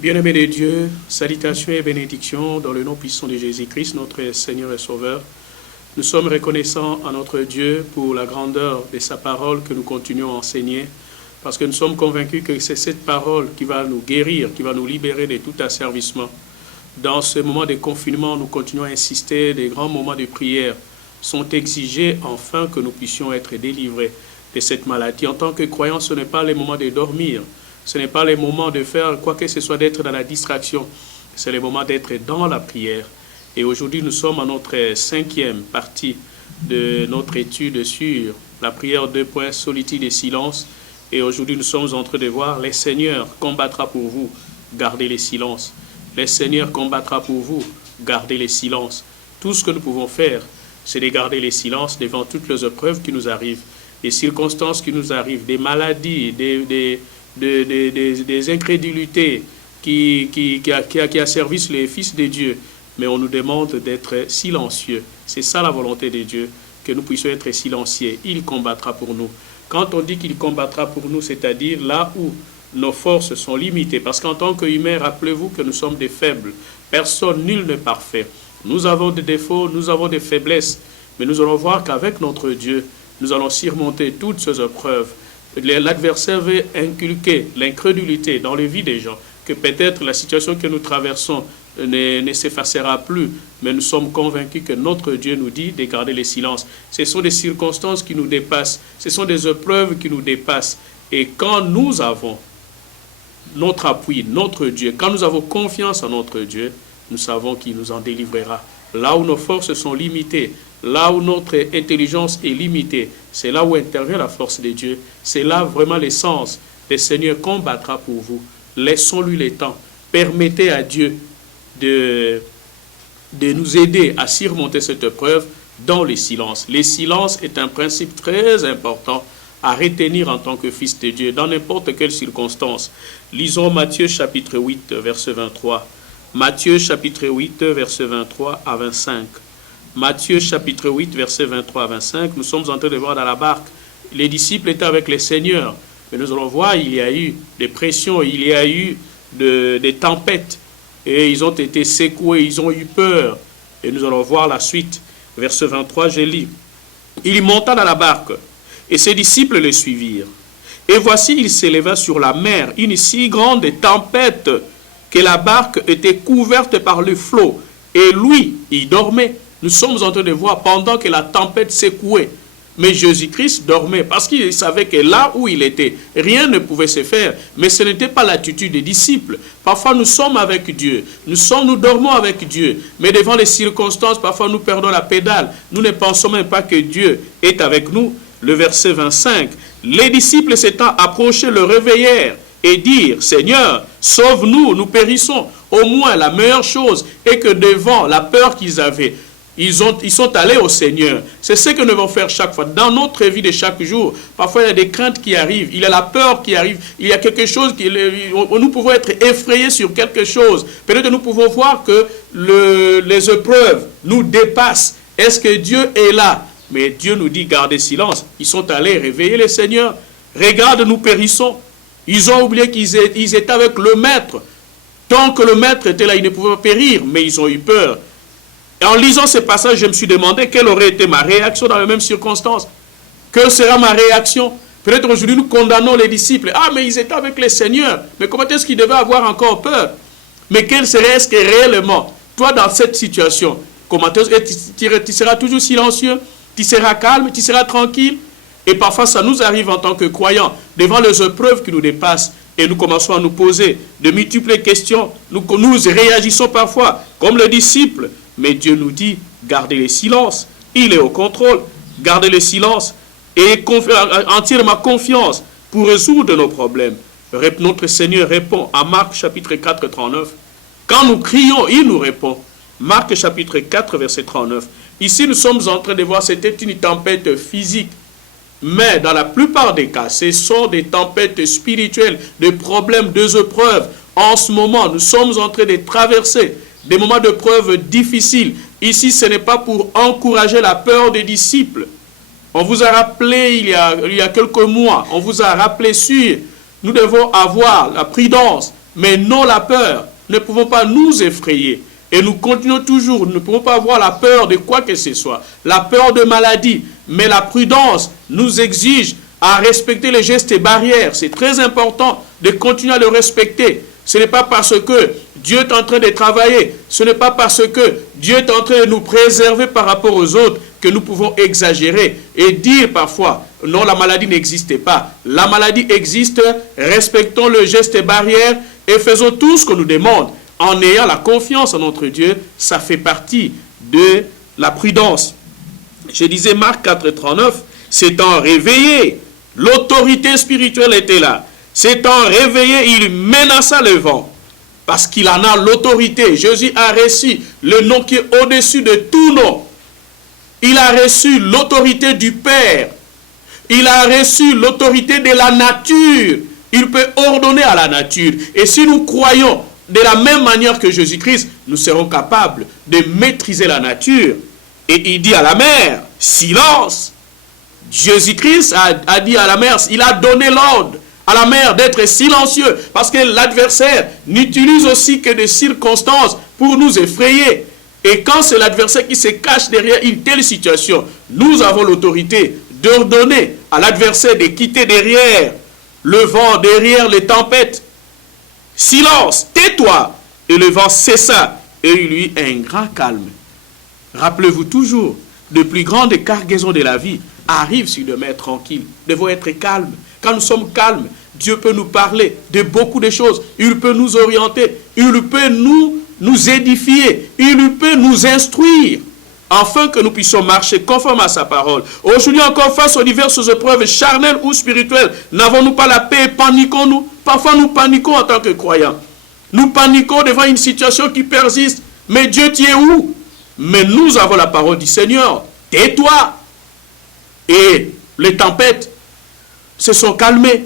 Bien-aimés de Dieu, salutations et bénédictions dans le nom puissant de Jésus-Christ, notre Seigneur et Sauveur. Nous sommes reconnaissants à notre Dieu pour la grandeur de sa parole que nous continuons à enseigner, parce que nous sommes convaincus que c'est cette parole qui va nous guérir, qui va nous libérer de tout asservissement. Dans ce moment de confinement, nous continuons à insister, des grands moments de prière sont exigés afin que nous puissions être délivrés de cette maladie. En tant que croyants, ce n'est pas le moment de dormir, ce n'est pas le moment de faire quoi que ce soit, d'être dans la distraction, c'est le moment d'être dans la prière. Et aujourd'hui, nous sommes à notre 5e partie de notre étude sur la prière 2 points, solitude et silence. Et aujourd'hui, nous sommes en train de voir, le Seigneur combattra pour vous, gardez les silences. Le Seigneur combattra pour vous, gardez les silences. Tout ce que nous pouvons faire, c'est de garder les silences devant toutes les épreuves qui nous arrivent, des circonstances qui nous arrivent, des maladies, des incrédulités qui asservissent les fils de Dieu. Mais on nous demande d'être silencieux. C'est ça la volonté de Dieu, que nous puissions être silencieux. Il combattra pour nous. Quand on dit qu'il combattra pour nous, c'est-à-dire là où nos forces sont limitées. Parce qu'en tant qu'humains, rappelez-vous que nous sommes des faibles. Personne, nul n'est parfait. Nous avons des défauts, nous avons des faiblesses. Mais nous allons voir qu'avec notre Dieu, nous allons surmonter toutes ces épreuves. L'adversaire veut inculquer l'incrédulité dans les vies des gens, que peut-être la situation que nous traversons ne s'effacera plus, mais nous sommes convaincus que notre Dieu nous dit de garder le silence. Ce sont des circonstances qui nous dépassent, ce sont des épreuves qui nous dépassent. Et quand nous avons notre appui, notre Dieu, quand nous avons confiance en notre Dieu, nous savons qu'il nous en délivrera. Là où nos forces sont limitées, là où notre intelligence est limitée, c'est là où intervient la force de Dieu. C'est là vraiment l'essence. Le Seigneur combattra pour vous. Laissons-lui le temps. Permettez à Dieu de nous aider à surmonter cette épreuve dans le silence. Le silence est un principe très important à retenir en tant que fils de Dieu, dans n'importe quelle circonstance. Lisons Matthieu chapitre 8, verset 23. Matthieu chapitre 8, verset 23 à 25. Matthieu chapitre 8, verset 23 à 25. Nous sommes en train de voir dans la barque. Les disciples étaient avec le Seigneur. Mais nous allons voir, il y a eu des pressions, il y a eu des tempêtes. Et ils ont été secoués, ils ont eu peur. Et nous allons voir la suite. Verset 23, je lis. Il monta dans la barque, et ses disciples le suivirent. Et voici, il s'éleva sur la mer une si grande tempête que la barque était couverte par le flot. Et lui, il dormait. Nous sommes en train de voir pendant que la tempête secouait. Mais Jésus-Christ dormait parce qu'il savait que là où il était, rien ne pouvait se faire. Mais ce n'était pas l'attitude des disciples. Parfois, nous sommes avec Dieu. Nous dormons avec Dieu. Mais devant les circonstances, parfois, nous perdons la pédale. Nous ne pensons même pas que Dieu est avec nous. Le verset 25. Les disciples s'étant approchés le réveillèrent et dirent, Seigneur, sauve-nous, nous périssons. Au moins, la meilleure chose est que devant la peur qu'ils avaient, ils sont allés au Seigneur. C'est ce que nous devons faire chaque fois. Dans notre vie de chaque jour, parfois il y a des craintes qui arrivent, il y a la peur qui arrive, il y a quelque chose, nous pouvons être effrayés sur quelque chose. Peut-être que nous pouvons voir que les épreuves nous dépassent. Est-ce que Dieu est là? Mais Dieu nous dit, gardez silence. Ils sont allés réveiller le Seigneur. Regarde, nous périssons. Ils ont oublié qu'ils étaient avec le Maître. Tant que le Maître était là, ils ne pouvaient pas périr, mais ils ont eu peur. Et en lisant ce passage, je me suis demandé quelle aurait été ma réaction dans les mêmes circonstances. Que sera ma réaction? Peut-être aujourd'hui nous condamnons les disciples. Ah, mais ils étaient avec le Seigneur. Mais comment est-ce qu'ils devaient avoir encore peur? Mais quel serait-ce que réellement, toi dans cette situation, comment tu seras toujours silencieux, tu seras calme, tu seras tranquille? Et parfois ça nous arrive en tant que croyants, devant les épreuves qui nous dépassent. Et nous commençons à nous poser de multiples questions. Nous réagissons parfois comme les disciples. Mais Dieu nous dit, gardez le silence. Il est au contrôle. Gardez le silence et en ma confiance pour résoudre nos problèmes. Notre Seigneur répond à Marc chapitre 4, 39. Quand nous crions, il nous répond. Marc chapitre 4, verset 39. Ici, nous sommes en train de voir, c'était une tempête physique. Mais dans la plupart des cas, ce sont des tempêtes spirituelles, des problèmes, des épreuves. En ce moment, nous sommes en train de traverser des moments de preuves difficiles. Ici, ce n'est pas pour encourager la peur des disciples. On vous a rappelé il y a quelques mois, on vous a rappelé nous devons avoir la prudence. Mais non, la peur ne pouvons pas nous effrayer. Et nous continuons toujours, nous ne pouvons pas avoir la peur de quoi que ce soit. La peur de maladie. Mais la prudence nous exige à respecter les gestes et barrières. C'est très important de continuer à le respecter. Ce n'est pas parce que Dieu est en train de travailler, ce n'est pas parce que Dieu est en train de nous préserver par rapport aux autres que nous pouvons exagérer et dire parfois, non, la maladie n'existe pas. La maladie existe, respectons le geste et barrière et faisons tout ce qu'on nous demande en ayant la confiance en notre Dieu. Ça fait partie de la prudence. Je disais Marc 4,39, s'étant réveillé, l'autorité spirituelle était là. S'étant réveillé, il menaça le vent. Parce qu'il en a l'autorité. Jésus a reçu le nom qui est au-dessus de tout nom. Il a reçu l'autorité du Père. Il a reçu l'autorité de la nature. Il peut ordonner à la nature. Et si nous croyons de la même manière que Jésus-Christ, nous serons capables de maîtriser la nature. Et il dit à la mer, silence. Jésus-Christ a dit à la mer, il a donné l'ordre à la mer d'être silencieux, parce que l'adversaire n'utilise aussi que des circonstances pour nous effrayer. Et quand c'est l'adversaire qui se cache derrière une telle situation, nous avons l'autorité d'ordonner à l'adversaire de quitter derrière le vent, derrière les tempêtes. Silence, tais-toi. Et le vent cessa, et il eut un grand calme. Rappelez-vous toujours, de plus grandes cargaisons de la vie arrivent sur des mers tranquilles. Nous devons être calmes. Quand nous sommes calmes, Dieu peut nous parler de beaucoup de choses. Il peut nous orienter. Il peut nous édifier. Il peut nous instruire. Afin que nous puissions marcher conforme à sa parole. Aujourd'hui encore, face aux diverses épreuves charnelles ou spirituelles, n'avons-nous pas la paix et paniquons-nous? Parfois nous paniquons en tant que croyants. Nous paniquons devant une situation qui persiste. Mais Dieu, tu es où? Mais nous avons la parole du Seigneur. Tais-toi. Et les tempêtes se sont calmés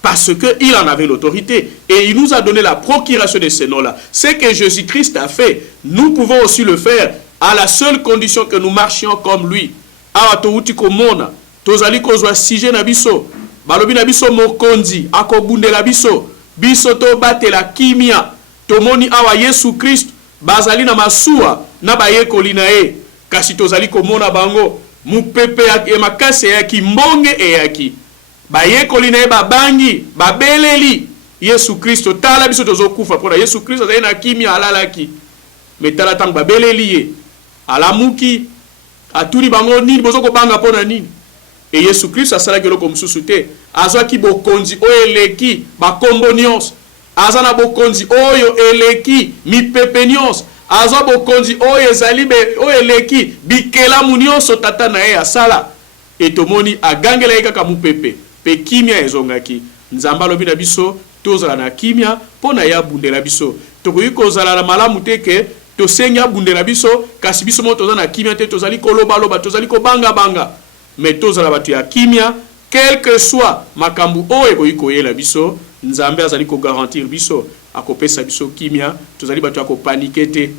parce qu'il en avait l'autorité et il nous a donné la procuration de ces noms-là. Ce que Jésus-Christ a fait, nous pouvons aussi le faire à la seule condition que nous marchions comme lui. Awa touti komona, tozali kozwa sije na biso, balobi na biso mokonzi, akobundela biso, biso to batela kimia, tomoni awa Yesu Christ, bazali na masuwa, na bayekoli na ye, kasi tozali komona bango, mupepe ya makase ya ki mbonge e ya ki. Bayekoli na ye babangi, babeleli, Yesu Kristo, tala biso tozo kufa, pona Yesu Kristo azali na kimia alalaki. Metala tang babeleli ye, alamuki, aturi bango nini, bozoko banga pona nini. Et Yesu Kristo asala ke loko mususu te, azwa ki bokonzi oyo eleki, bakombo nyonso, azana bokonzi oyo eleki, mipepe nyonso, azwa bokonzi oyo ezali oyo eleki, bikelamu nyonso tata na ye asala. Et tomoni agangela ye kaka mupepe, pe kimia ezongaki. Nzamba lobi na biso, tozala na kimia, pona ya bundela biso. Tokoyi kozala na malamu teke, tosengi abundela biso, kasi biso mo tozala na kimia te, tozali koloba loba, tozali kobanga banga. Mais tozala batu ya kimia, quel que soit makambu oyo koyi koyela biso, Nzambe azali ko garantir biso, akopesa biso kimia, tozali batu ako panike te.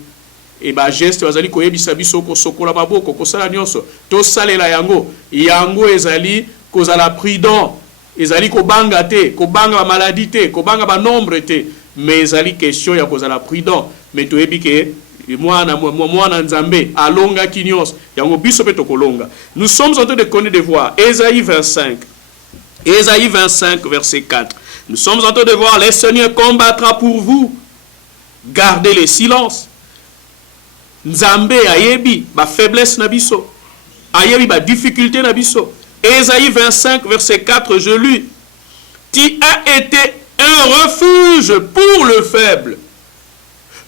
Et ba geste bazali koyebisa biso ko sokola maboko, ko sala nyonso, to salela yango, yango ezali kozala prudent, ezali ko banga te, ko banga ba maladie te, ko banga ba nombre te, mais ezali question ya kozala prudent, mais to ebike mwana Nzambe alonga kinyos yango biso pe tokolonga. Nous sommes en train de connaître des voix. Ésaïe 25. Ésaïe 25 verset 4. Nous sommes en train de voir le Seigneur combattra pour vous. Gardez le silence. Nzambe ayebi ba faiblesse na biso. Ayebi ba difficulté na biso. Ésaïe 25 verset 4, je lis. Tu as été un refuge pour le faible.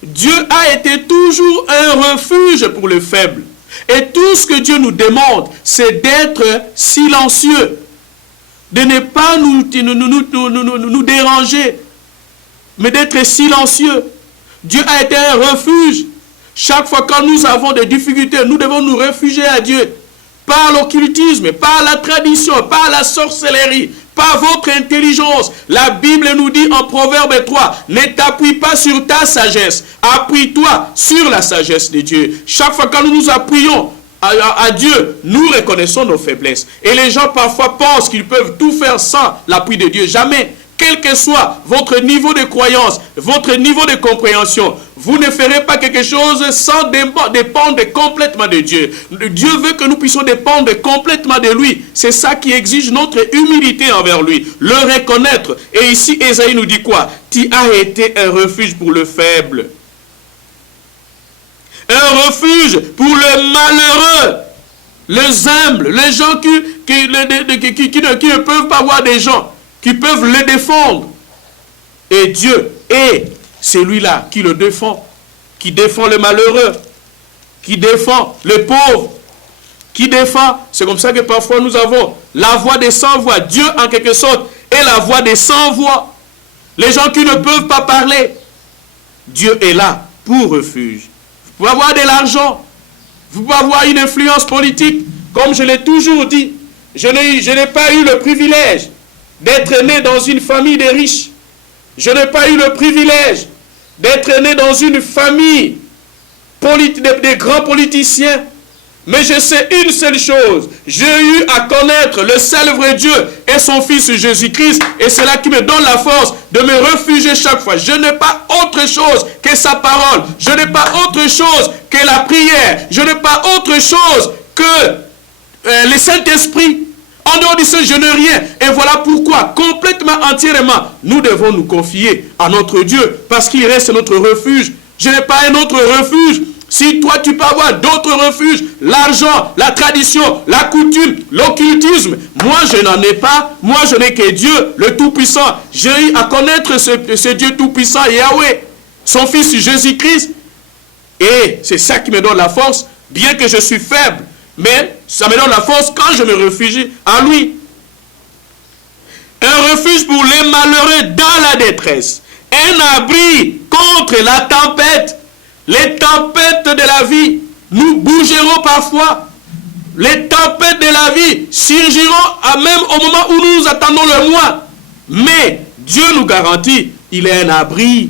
Dieu a été toujours un refuge pour le faible. Et tout ce que Dieu nous demande, c'est d'être silencieux. De ne pas nous déranger, mais d'être silencieux. Dieu a été un refuge. Chaque fois quand nous avons des difficultés, nous devons nous réfugier à Dieu. Pas l'occultisme, pas la tradition, pas la sorcellerie, pas votre intelligence. La Bible nous dit en Proverbe 3, ne t'appuie pas sur ta sagesse, appuie-toi sur la sagesse de Dieu. Chaque fois que nous nous appuyons à Dieu, nous reconnaissons nos faiblesses. Et les gens parfois pensent qu'ils peuvent tout faire sans l'appui de Dieu. Jamais. quel que soit votre niveau de croyance, votre niveau de compréhension, vous ne ferez pas quelque chose sans dépendre complètement de Dieu. Dieu veut que nous puissions dépendre complètement de lui. C'est ça qui exige notre humilité envers lui, le reconnaître. Et ici, Ésaïe nous dit quoi? Tu as été un refuge pour le faible. Un refuge pour le malheureux, les humbles, les gens qui ne peuvent pas voir des gens, qui peuvent le défendre. Et Dieu est celui-là qui le défend, qui défend le malheureux, qui défend le pauvre, qui défend. C'est comme ça que parfois nous avons la voix des sans-voix. Dieu, en quelque sorte, est la voix des sans-voix. Les gens qui ne peuvent pas parler. Dieu est là pour refuge. Vous pouvez avoir de l'argent, vous pouvez avoir une influence politique, comme je l'ai toujours dit. Je n'ai pas eu le privilège d'être né dans une famille de riches. Je n'ai pas eu le privilège d'être né dans une famille de grands politiciens. Mais je sais une seule chose, j'ai eu à connaître le seul vrai Dieu et son Fils Jésus-Christ, et c'est là qui me donne la force de me réfugier chaque fois. Je n'ai pas autre chose que sa parole, je n'ai pas autre chose que la prière, je n'ai pas autre chose que le Saint-Esprit. En dehors de ça, je n'ai rien. Et voilà pourquoi, complètement, entièrement, nous devons nous confier à notre Dieu, parce qu'il reste notre refuge. Je n'ai pas un autre refuge. Si toi tu peux avoir d'autres refuges, l'argent, la tradition, la coutume, l'occultisme, moi je n'en ai pas, moi je n'ai que Dieu, le Tout-Puissant. J'ai eu à connaître ce Dieu Tout-Puissant, Yahweh, son Fils Jésus-Christ. Et c'est ça qui me donne la force, bien que je suis faible, mais ça me donne la force quand je me réfugie en lui. Un refuge pour les malheureux dans la détresse, un abri contre la tempête. Les tempêtes de la vie nous bougeront parfois. Les tempêtes de la vie surgiront même au moment où nous attendons le mois. Mais Dieu nous garantit, il est un abri.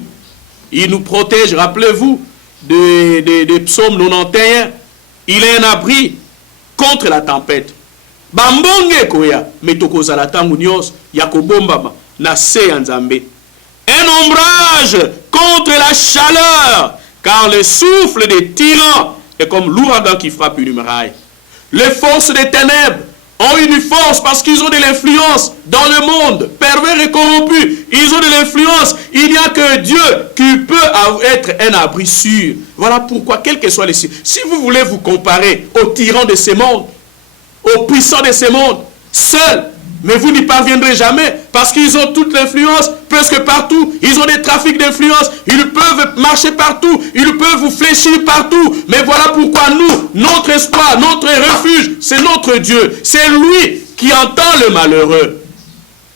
Il nous protège, rappelez-vous, des psaumes 91. Il est un abri contre la tempête. Bambonge koya, metoko zalatangu nyos, yakobombama, na se anzambe. Un ombrage contre la chaleur. Car le souffle des tyrans est comme l'ouragan qui frappe une muraille. Les forces des ténèbres ont une force parce qu'ils ont de l'influence dans le monde, pervers et corrompus. Ils ont de l'influence. Il n'y a que Dieu qui peut être un abri sûr. Voilà pourquoi, quels que soient les signes, si vous voulez vous comparer aux tyrans de ce monde, aux puissants de ce monde, seuls, mais vous n'y parviendrez jamais parce qu'ils ont toute l'influence presque partout. Ils ont des trafics d'influence. Ils peuvent marcher partout. Ils peuvent vous fléchir partout. Mais voilà pourquoi nous, notre espoir, notre refuge, c'est notre Dieu. C'est lui qui entend le malheureux.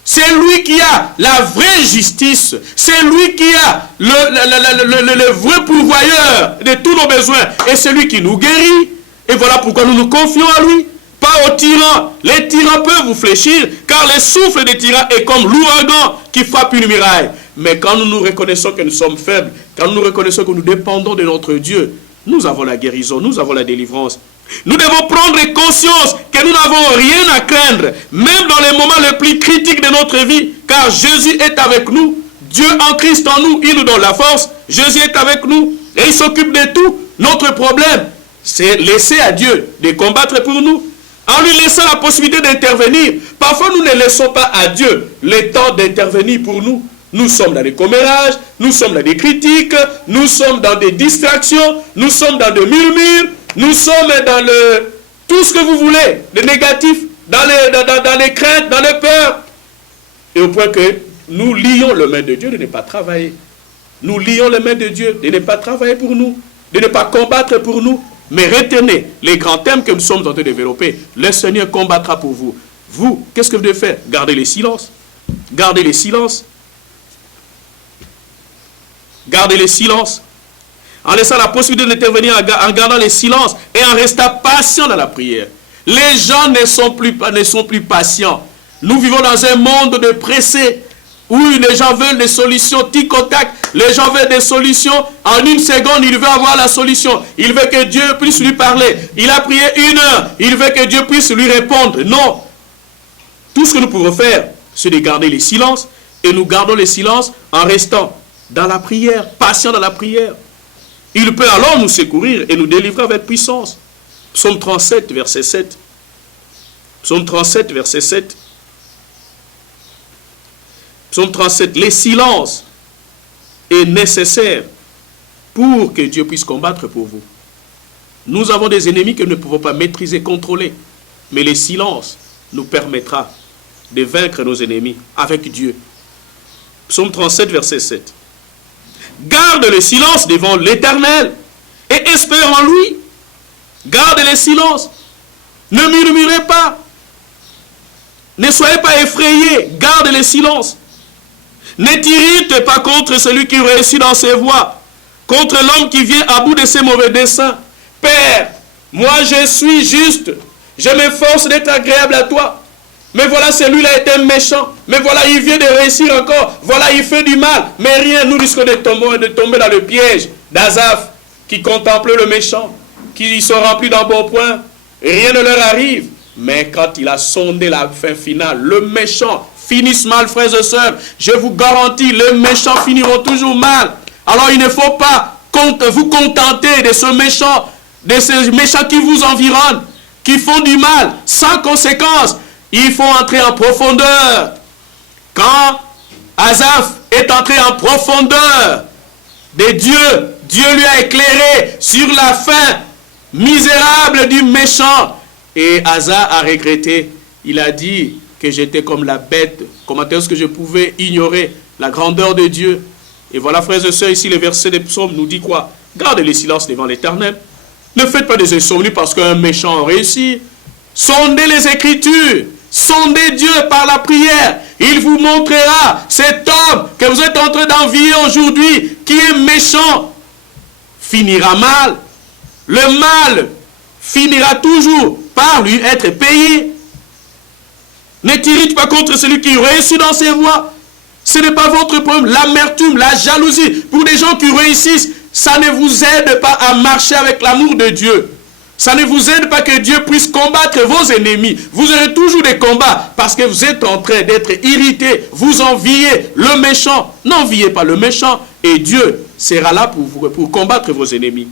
C'est lui qui a la vraie justice. C'est lui qui a le vrai pourvoyeur de tous nos besoins. Et c'est lui qui nous guérit. Et voilà pourquoi nous nous confions à lui. Pas aux tyrans. Les tyrans peuvent vous fléchir, car le souffle des tyrans est comme l'ouragan qui frappe une muraille. Mais quand nous nous reconnaissons que nous sommes faibles, quand nous reconnaissons que nous dépendons de notre Dieu, nous avons la guérison, nous avons la délivrance. Nous devons prendre conscience que nous n'avons rien à craindre, même dans les moments les plus critiques de notre vie, car Jésus est avec nous. Dieu en Christ en nous, il nous donne la force. Jésus est avec nous et il s'occupe de tout. Notre problème, c'est laisser à Dieu de combattre pour nous, en lui laissant la possibilité d'intervenir. Parfois, nous ne laissons pas à Dieu le temps d'intervenir pour nous. Nous sommes dans des commérages, nous sommes dans des critiques, nous sommes dans des distractions, nous sommes dans des murmures, nous sommes dans tout ce que vous voulez, le négatif, dans les craintes, dans les peurs. Et au point que nous lions le main de Dieu de ne pas travailler. Nous lions le main de Dieu de ne pas travailler pour nous, de ne pas combattre pour nous. Mais retenez les grands thèmes que nous sommes en train de développer. Le Seigneur combattra pour vous. Vous, qu'est-ce que vous devez faire? Gardez les silences. Gardez les silences. Gardez les silences. En laissant la possibilité d'intervenir, en gardant les silences et en restant patient dans la prière. Les gens ne sont plus patients. Nous vivons dans un monde de pressés. où les gens veulent des solutions tic au tac, les gens veulent des solutions, en une seconde, il veut avoir la solution, il veut que Dieu puisse lui parler, il a prié 1 heure, il veut que Dieu puisse lui répondre. Non, tout ce que nous pouvons faire, c'est de garder les silences et nous gardons le silence en restant dans la prière, patient dans la prière. Il peut alors nous secourir et nous délivrer avec puissance. Psaume 37, verset 7. Psaume 37, verset 7. Psaume 37. Le silence est nécessaire pour que Dieu puisse combattre pour vous. Nous avons des ennemis que nous ne pouvons pas maîtriser, contrôler. Mais le silence nous permettra de vaincre nos ennemis avec Dieu. Psaume 37, verset 7. Garde le silence devant l'Éternel et espère en lui. Garde le silence. Ne murmurez pas. Ne soyez pas effrayés. Garde le silence. Ne t'irrite pas contre celui qui réussit dans ses voies, contre l'homme qui vient à bout de ses mauvais desseins. Père, moi je suis juste. Je m'efforce d'être agréable à toi. Mais voilà, celui-là est un méchant. Mais voilà, il vient de réussir encore. Voilà, il fait du mal. Mais rien, nous risquons de tomber dans le piège d'Asaph, qui contemplait le méchant, qui sont remplis d'embonpoint. Rien ne leur arrive. Mais quand il a sondé la fin finale, le méchant finisse mal, frères et sœurs. Je vous garantis, les méchants finiront toujours mal. Alors il ne faut pas vous contenter de ce méchant, de ces méchants qui vous environnent, qui font du mal, sans conséquence. Il faut entrer en profondeur. Quand Asaph est entré en profondeur de Dieu, Dieu lui a éclairé sur la fin misérable du méchant. Et Asaph a regretté. Il a dit que j'étais comme la bête. Comment est-ce que je pouvais ignorer la grandeur de Dieu? Et voilà, frères et sœurs, ici le verset des psaumes nous dit quoi? Gardez le silence devant l'Éternel. Ne faites pas des insomnies parce qu'un méchant a réussi. Sondez les Écritures. Sondez Dieu par la prière. Il vous montrera cet homme que vous êtes en train d'envier aujourd'hui, qui est méchant, finira mal. Le mal finira toujours par lui être payé. Ne t'irrite pas contre celui qui réussit dans ses voies. Ce n'est pas votre problème. L'amertume, la jalousie, pour des gens qui réussissent, ça ne vous aide pas à marcher avec l'amour de Dieu. Ça ne vous aide pas que Dieu puisse combattre vos ennemis. Vous aurez toujours des combats parce que vous êtes en train d'être irrité. Vous enviez le méchant. N'enviez pas le méchant et Dieu sera là pour combattre vos ennemis.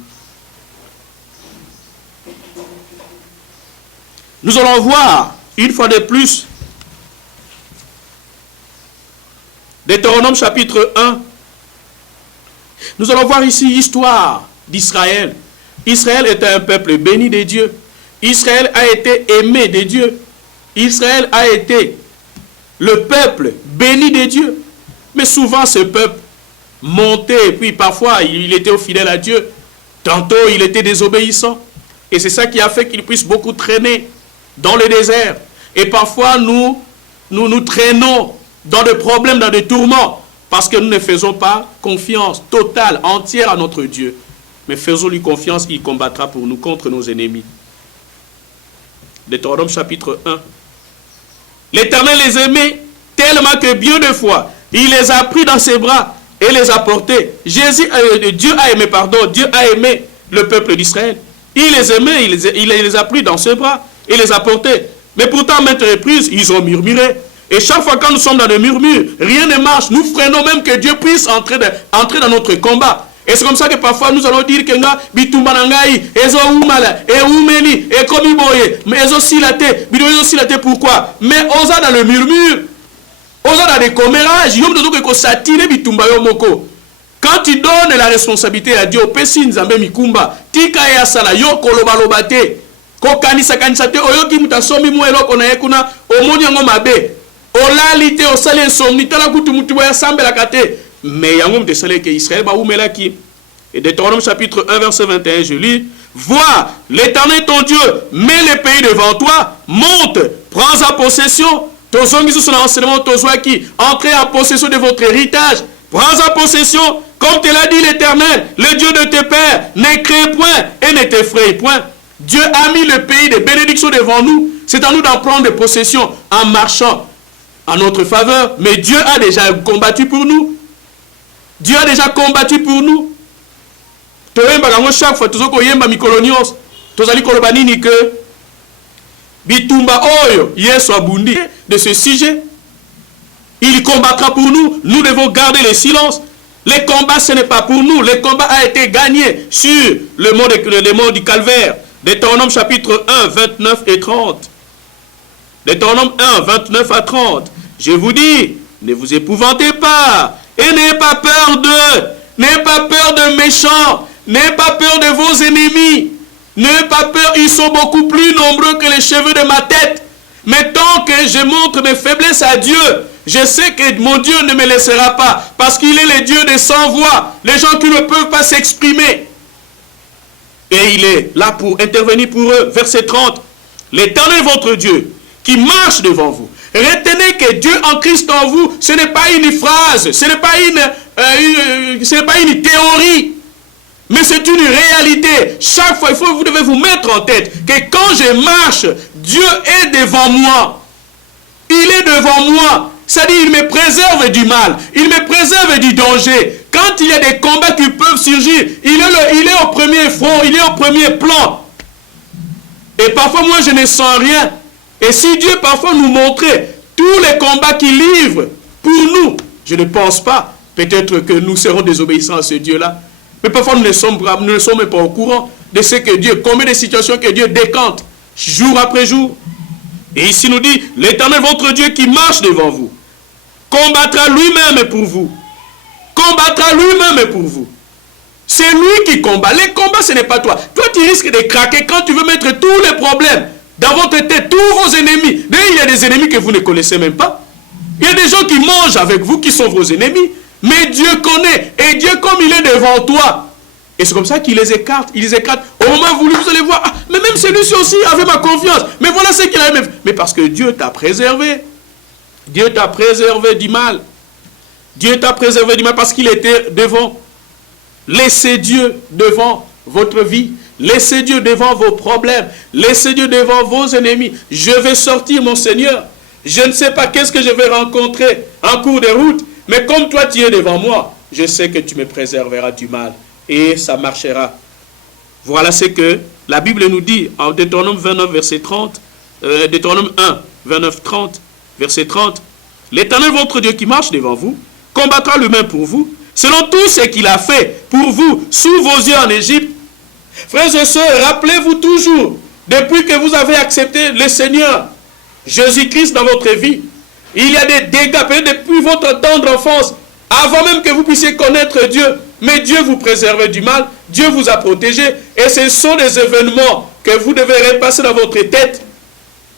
Nous allons voir une fois de plus Deutéronome chapitre 1. Nous allons voir ici l'histoire d'Israël. Israël était un peuple béni de Dieu. Israël a été aimé de Dieu. Israël a été le peuple béni de Dieu. Mais souvent ce peuple montait, et puis parfois il était fidèle à Dieu. Tantôt il était désobéissant. Et c'est ça qui a fait qu'il puisse beaucoup traîner dans le désert. Et parfois nous traînons dans des problèmes, dans des tourments, parce que nous ne faisons pas confiance totale, entière à notre Dieu. Mais faisons-lui confiance, il combattra pour nous contre nos ennemis. Deutéronome chapitre 1. L'Éternel les aimait tellement que bien de fois, il les a pris dans ses bras et les a portés. Dieu a aimé le peuple d'Israël. Il les aimait, il les a pris dans ses bras et les a portés. Mais pourtant, à maintes reprises, ils ont murmuré. Et chaque fois quand nous sommes dans le murmure, rien ne marche. Nous freinons même que Dieu puisse entrer dans notre combat. Et c'est comme ça que parfois nous allons dire que bitumba nangai, ezo umala, e umeli, e komiboye, mais ezo silate, bido ezo silate pourquoi? Mais osa dans le murmure, osa dans les commérages, yom dodo que satire bitumba yo moko. Quand tu donnes la responsabilité à Dieu, pesi nzambe mikumba, tika ya sala yo koloba lobate, ko kanisa te oyoki mutasomi mu eloko na yekuna, omoni yango mabe. Olalite osali insomni tala kutu mutu ya sambela kate. Mais Yangom te salé que Israël ba oumela qui. Et Deutéronome chapitre 1 verset 21 je lis: vois, l'Éternel ton Dieu met les pays devant toi, monte, prends en possession. Tozongi sous son enseignement tozoa qui entrez en possession de votre héritage. Prends en possession, comme te l'a dit l'Éternel, le Dieu de tes pères, ne crains point et ne t'effraie point. Dieu a mis le pays de bénédiction devant nous. C'est à nous d'en prendre possession en marchant en notre faveur. Mais Dieu a déjà combattu pour nous. Dieu a déjà combattu pour nous. Chaque fois, bitumba oyo yesu abundi de ce sujet. Il il combattra pour nous. Nous devons garder le silence. Les combats, ce n'est pas pour nous. Le combat a été gagné sur le mont du Calvaire. Deutéronome chapitre 1, 29 et 30. Deutéronome 1, 29 à 30. Je vous dis, ne vous épouvantez pas et n'ayez pas peur d'eux. N'ayez pas peur de méchants. N'ayez pas peur de vos ennemis. N'ayez pas peur, ils sont beaucoup plus nombreux que les cheveux de ma tête. Mais tant que je montre mes faiblesses à Dieu, je sais que mon Dieu ne me laissera pas. Parce qu'il est le Dieu des sans-voix. Les gens qui ne peuvent pas s'exprimer. Et il est là pour intervenir pour eux. Verset 30. L'Éternel votre Dieu qui marche devant vous. Retenez que Dieu en Christ en vous, ce n'est pas une phrase, ce n'est pas une théorie, mais c'est une réalité. Chaque fois, vous devez vous mettre en tête que quand je marche, Dieu est devant moi. Il est devant moi. C'est-à-dire, il me préserve du mal, il me préserve du danger. Quand il y a des combats qui peuvent surgir, il est au premier front, il est au premier plan. Et parfois, moi, je ne sens rien. Et si Dieu parfois nous montrait tous les combats qu'il livre pour nous, je ne pense pas, peut-être que nous serons désobéissants à ce Dieu-là. Mais parfois nous ne sommes même pas au courant de ce que Dieu, combien de situations que Dieu décante, jour après jour. Et ici nous dit, l'Éternel votre Dieu qui marche devant vous, combattra lui-même pour vous. Combattra lui-même pour vous. C'est lui qui combat. Les combats, ce n'est pas toi. Toi, tu risques de craquer quand tu veux mettre tous les problèmes dans votre tête, tous vos ennemis. D'ailleurs, il y a des ennemis que vous ne connaissez même pas. Il y a des gens qui mangent avec vous, qui sont vos ennemis. Mais Dieu connaît. Et Dieu, comme il est devant toi. Et c'est comme ça qu'il les écarte. Il les écarte. Au moment voulu, vous allez voir. Ah, mais même celui-ci aussi avait ma confiance. Mais voilà ce qu'il a aimé. Mais parce que Dieu t'a préservé. Dieu t'a préservé du mal. Dieu t'a préservé du mal parce qu'il était devant. Laissez Dieu devant votre vie. Laissez Dieu devant vos problèmes. Laissez Dieu devant vos ennemis. Je vais sortir, mon Seigneur. Je ne sais pas qu'est-ce que je vais rencontrer en cours de route. Mais comme toi, tu es devant moi, je sais que tu me préserveras du mal. Et ça marchera. Voilà ce que la Bible nous dit en Deutéronome 29, verset 30. Deutéronome 1, 29, 30, verset 30. L'Éternel, votre Dieu qui marche devant vous, combattra lui-même pour vous, selon tout ce qu'il a fait pour vous sous vos yeux en Égypte. Frères et sœurs, rappelez-vous toujours, depuis que vous avez accepté le Seigneur Jésus-Christ dans votre vie, il y a des dégâts, peut-être depuis votre tendre enfance, avant même que vous puissiez connaître Dieu. Mais Dieu vous préserve du mal, Dieu vous a protégé. Et ce sont des événements que vous devez repasser dans votre tête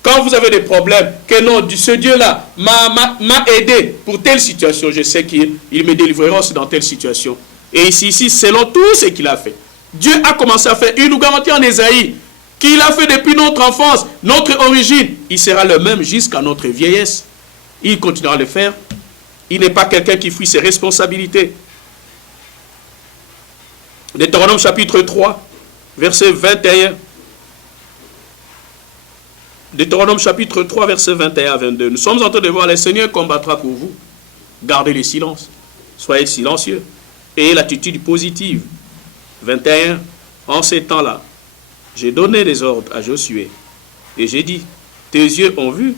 quand vous avez des problèmes. Que non, ce Dieu-là m'a aidé pour telle situation. Je sais qu'il me délivrera aussi dans telle situation. Et ici, selon tout ce qu'il a fait. Dieu a commencé à faire. Il nous garantit en Ésaïe qu'il a fait depuis notre enfance, notre origine. Il sera le même jusqu'à notre vieillesse. Il continuera à le faire. Il n'est pas quelqu'un qui fuit ses responsabilités. Deutéronome chapitre 3, verset 21. Deutéronome chapitre 3, verset 21 à 22. Nous sommes en train de voir, le Seigneur combattra pour vous. Gardez le silence. Soyez silencieux. Ayez l'attitude positive. 21. En ces temps-là, j'ai donné des ordres à Josué. Et j'ai dit, tes yeux ont vu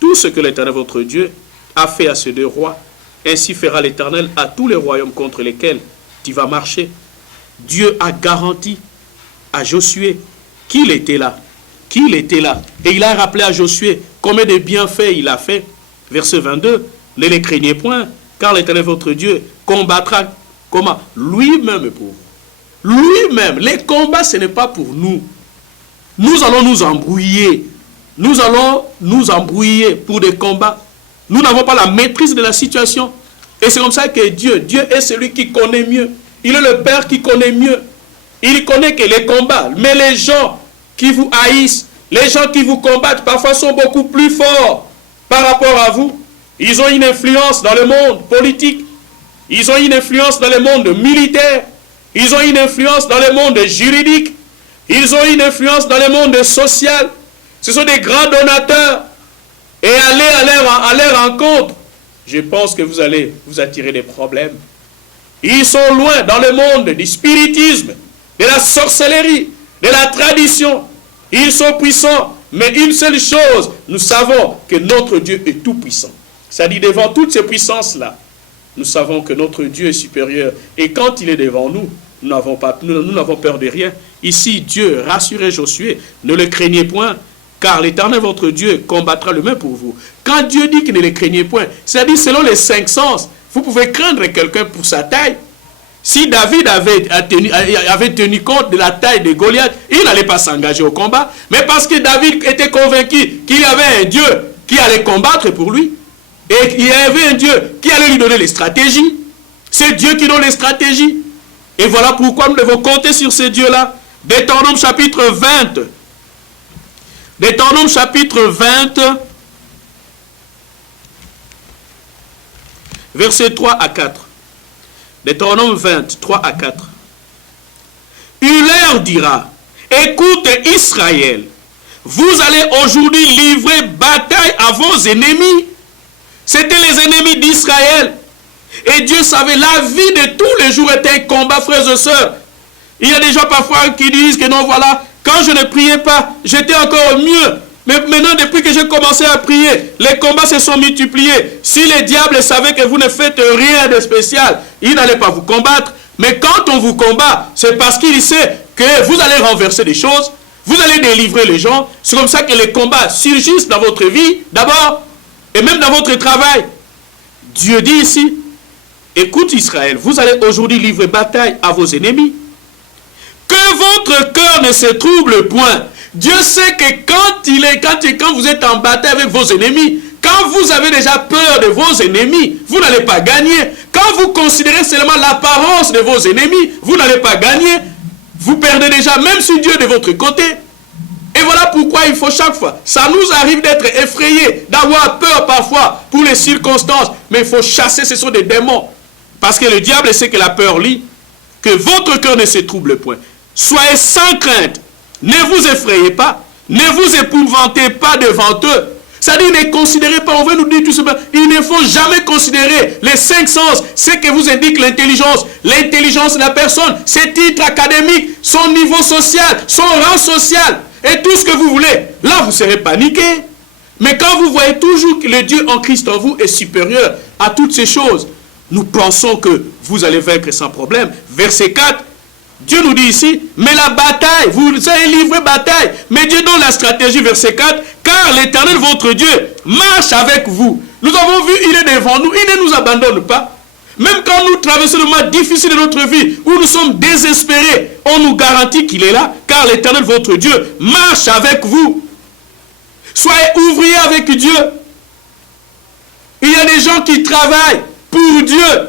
tout ce que l'Éternel votre Dieu a fait à ces deux rois. Ainsi fera l'Éternel à tous les royaumes contre lesquels tu vas marcher. Dieu a garanti à Josué qu'il était là. Qu'il était là. Et il a rappelé à Josué combien de bienfaits il a fait. Verset 22. Ne les craignez point, car l'Éternel votre Dieu combattra comment? Lui-même pour vous. Lui-même. Les combats, ce n'est pas pour nous. Nous allons nous embrouiller. Nous allons nous embrouiller pour des combats. Nous n'avons pas la maîtrise de la situation. Et c'est comme ça que Dieu est celui qui connaît mieux. Il est le Père qui connaît mieux. Il connaît que les combats. Mais les gens qui vous haïssent, les gens qui vous combattent, parfois sont beaucoup plus forts par rapport à vous. Ils ont une influence dans le monde politique. Ils ont une influence dans le monde militaire. Ils ont une influence dans le monde juridique. Ils ont une influence dans le monde social. Ce sont des grands donateurs. Et allez à leur rencontre. Je pense que vous allez vous attirer des problèmes. Ils sont loin dans le monde du spiritisme, de la sorcellerie, de la tradition. Ils sont puissants. Mais une seule chose, nous savons que notre Dieu est tout puissant. C'est-à-dire devant toutes ces puissances-là, nous savons que notre Dieu est supérieur. Et quand il est devant nous, nous n'avons peur de rien. Ici, Dieu rassurait Josué, ne le craignez point, car l'Éternel, votre Dieu, combattra le même pour vous. Quand Dieu dit que ne le craignez point, c'est-à-dire selon les 5 sens, vous pouvez craindre quelqu'un pour sa taille. Si David avait tenu compte de la taille de Goliath, il n'allait pas s'engager au combat. Mais parce que David était convaincu qu'il y avait un Dieu qui allait combattre pour lui, et il y avait un Dieu qui allait lui donner les stratégies. C'est Dieu qui donne les stratégies. Et voilà pourquoi nous devons compter sur ce Dieu-là. Deutéronome chapitre 20. Deutéronome chapitre 20, versets 3 à 4. Deutéronome 20, 3 à 4. Il leur dira, écoute Israël, vous allez aujourd'hui livrer bataille à vos ennemis. C'était les ennemis d'Israël. Et Dieu savait, la vie de tous les jours était un combat, frères et sœurs. Il y a des gens parfois qui disent que non, voilà, quand je ne priais pas, j'étais encore mieux. Mais maintenant, depuis que j'ai commencé à prier, les combats se sont multipliés. Si les diables savaient que vous ne faites rien de spécial, ils n'allaient pas vous combattre. Mais quand on vous combat, c'est parce qu'il sait que vous allez renverser des choses, vous allez délivrer les gens. C'est comme ça que les combats surgissent dans votre vie, d'abord, et même dans votre travail. Dieu dit ici, écoute Israël, vous allez aujourd'hui livrer bataille à vos ennemis. Que votre cœur ne se trouble point. Dieu sait que quand vous êtes en bataille avec vos ennemis, quand vous avez déjà peur de vos ennemis, vous n'allez pas gagner. Quand vous considérez seulement l'apparence de vos ennemis, vous n'allez pas gagner. Vous perdez déjà, même si Dieu est de votre côté. Et voilà pourquoi il faut chaque fois, ça nous arrive d'être effrayés, d'avoir peur parfois pour les circonstances, mais il faut chasser, ce sont des démons. Parce que le diable sait que la peur lit, que votre cœur ne se trouble point. Soyez sans crainte, ne vous effrayez pas, ne vous épouvantez pas devant eux. C'est-à-dire, ne considérez pas, on veut nous dire tout simplement, il ne faut jamais considérer les 5 sens, ce que vous indique l'intelligence de la personne, ses titres académiques, son niveau social, son rang social, et tout ce que vous voulez. Là, vous serez paniqué. Mais quand vous voyez toujours que le Dieu en Christ en vous est supérieur à toutes ces choses, nous pensons que vous allez vaincre sans problème. Verset 4, Dieu nous dit ici, mais la bataille, vous allez livrer bataille. Mais Dieu donne la stratégie, verset 4, car l'Éternel, votre Dieu, marche avec vous. Nous avons vu, il est devant nous, il ne nous abandonne pas. Même quand nous traversons le moment difficile de notre vie, où nous sommes désespérés, on nous garantit qu'il est là, car l'Éternel, votre Dieu, marche avec vous. Soyez ouvriers avec Dieu. Il y a des gens qui travaillent pour Dieu,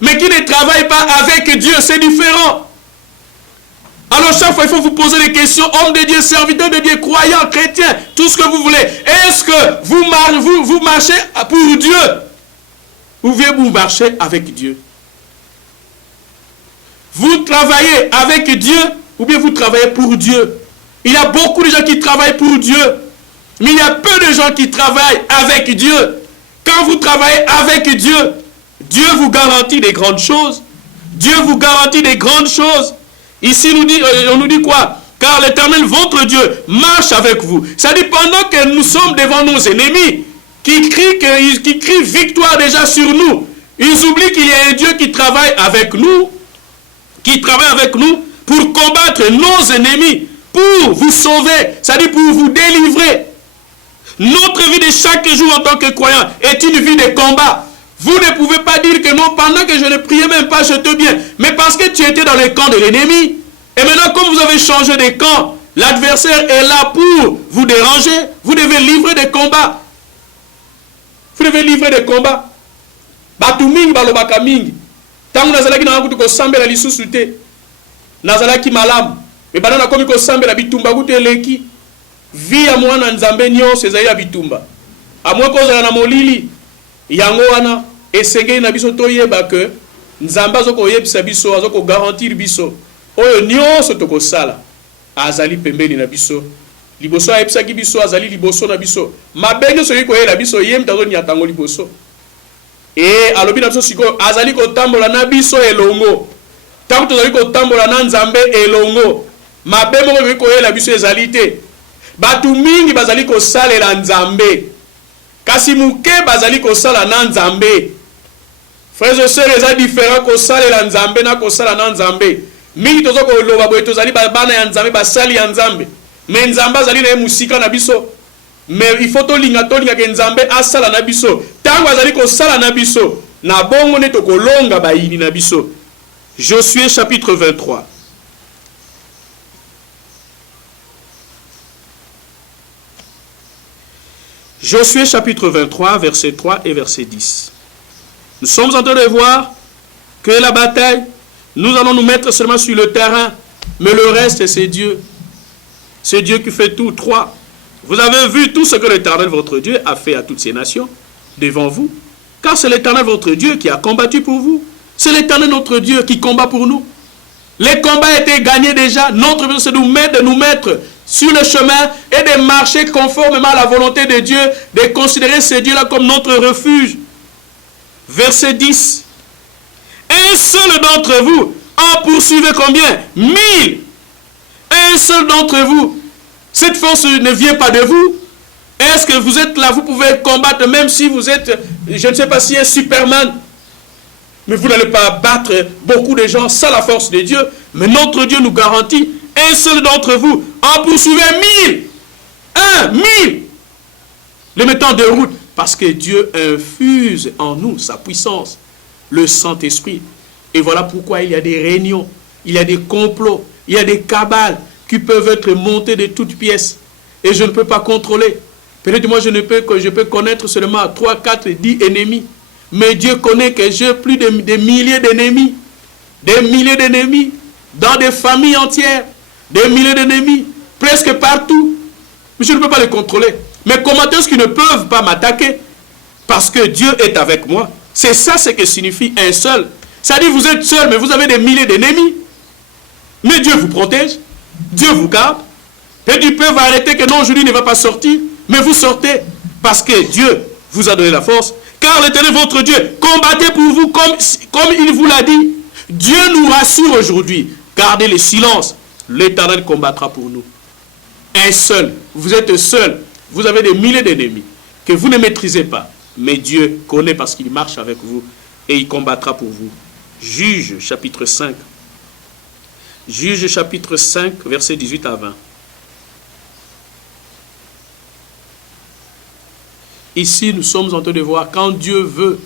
mais qui ne travaillent pas avec Dieu, c'est différent. Alors chaque fois, il faut vous poser des questions, homme de Dieu, serviteur de Dieu, croyant, chrétien, tout ce que vous voulez. Est-ce que vous marchez pour Dieu? Ou bien vous marchez avec Dieu? Vous travaillez avec Dieu, ou bien vous travaillez pour Dieu? Il y a beaucoup de gens qui travaillent pour Dieu, mais il y a peu de gens qui travaillent avec Dieu. Quand vous travaillez avec Dieu, Dieu vous garantit des grandes choses. Dieu vous garantit des grandes choses. Ici, on nous dit quoi? Car l'Éternel, votre Dieu, marche avec vous. C'est-à-dire, pendant que nous sommes devant nos ennemis, qui crient victoire déjà sur nous, ils oublient qu'il y a un Dieu qui travaille avec nous, pour combattre nos ennemis, pour vous sauver, c'est-à-dire pour vous délivrer. Notre vie de chaque jour en tant que croyant est une vie de combat. Vous ne pouvez pas dire que non, pendant que je ne priais même pas, je te bien. Mais parce que tu étais dans le camp de l'ennemi. Et maintenant, comme vous avez changé de camp, l'adversaire est là pour vous déranger. Vous devez livrer des combats. Vous devez livrer des combats. Batuming balobaka mingi. Tangu nazalaki na kutu ko sambela lisusu te. Nazalaki malamu. Mais banana komi ko sambela bitumba gute leki. Vi ya mwana nzambe nyonso ezali ya bitumba. Amwe kozala na molili. Yango wana esengeli na biso toyeba ke nzambe azokoyebisa biso, azokogarantir biso oyo nyonso tokosala azali pembeni na biso. Liboso ayebisaki biso azali liboso na biso. Mabe nyonso koyela biso ye mtazo nyatango liboso. Alobi na biso siko azali kotambola na biso elongo. Tango tozali kotambola na nzambe elongo. Mabe moko koyela biso ezali te. Batu mingi bazali kosalela nzambe. Kasi muke bazali kosala na nzambe. Frères et sœurs, eza différent kosala la nzambe na kosala na nzambe. Mingi tozo ko loba boye tozali bana ya nzambe basali ya nzambe. Mais nzambe azali na musika na biso. Mais il faut tolinga ke nzambe asala na biso. Tango azali kosala na biso, na bongo ne tokolonga bayini na biso. Josué chapitre 23. Josué chapitre 23, verset 3 et verset 10. Nous sommes en train de voir que la bataille, nous allons nous mettre seulement sur le terrain, mais le reste, c'est Dieu. C'est Dieu qui fait tout. 3. Vous avez vu tout ce que l'Éternel, votre Dieu, a fait à toutes ces nations devant vous. Car c'est l'Éternel, votre Dieu, qui a combattu pour vous. C'est l'Éternel, notre Dieu, qui combat pour nous. Les combats étaient gagnés déjà. Notre but, c'est de nous mettre sur le chemin et de marcher conformément à la volonté de Dieu, de considérer ce Dieu-là comme notre refuge. Verset 10. Un seul d'entre vous en poursuivez combien? 1000. Un seul d'entre vous. Cette force ne vient pas de vous. Est-ce que vous êtes là, vous pouvez combattre même si vous êtes, je ne sais pas si un Superman. Mais vous n'allez pas battre beaucoup de gens sans la force de Dieu. Mais notre Dieu nous garantit, un seul d'entre vous en poursuivez 1000. 1000. Les mettant de route. Parce que Dieu infuse en nous sa puissance, le Saint-Esprit. Et voilà pourquoi il y a des réunions, il y a des complots, il y a des cabales qui peuvent être montés de toutes pièces. Et je ne peux pas contrôler. Peut-être moi je peux connaître seulement 3, 4, 10 ennemis. Mais Dieu connaît que j'ai plus de milliers d'ennemis. Des milliers d'ennemis. Dans des familles entières. Des milliers d'ennemis. Presque partout. Mais je ne peux pas les contrôler. Mais comment est-ce qu'ils ne peuvent pas m'attaquer? Parce que Dieu est avec moi. C'est ça ce que signifie un seul. Ça dit vous êtes seul, mais vous avez des milliers d'ennemis. Mais Dieu vous protège. Dieu vous garde. Et ils peuvent arrêter que non, aujourd'hui ne va pas sortir. Mais vous sortez. Parce que Dieu vous a donné la force. Car l'Éternel, votre Dieu, combattez pour vous comme il vous l'a dit. Dieu nous rassure aujourd'hui. Gardez le silence. L'Éternel combattra pour nous. Un seul. Vous êtes seul. Vous avez des milliers d'ennemis que vous ne maîtrisez pas. Mais Dieu connaît parce qu'il marche avec vous et il combattra pour vous. Juge chapitre 5. Juge chapitre 5, versets 18 à 20. Ici, nous sommes en train de voir quand Dieu veut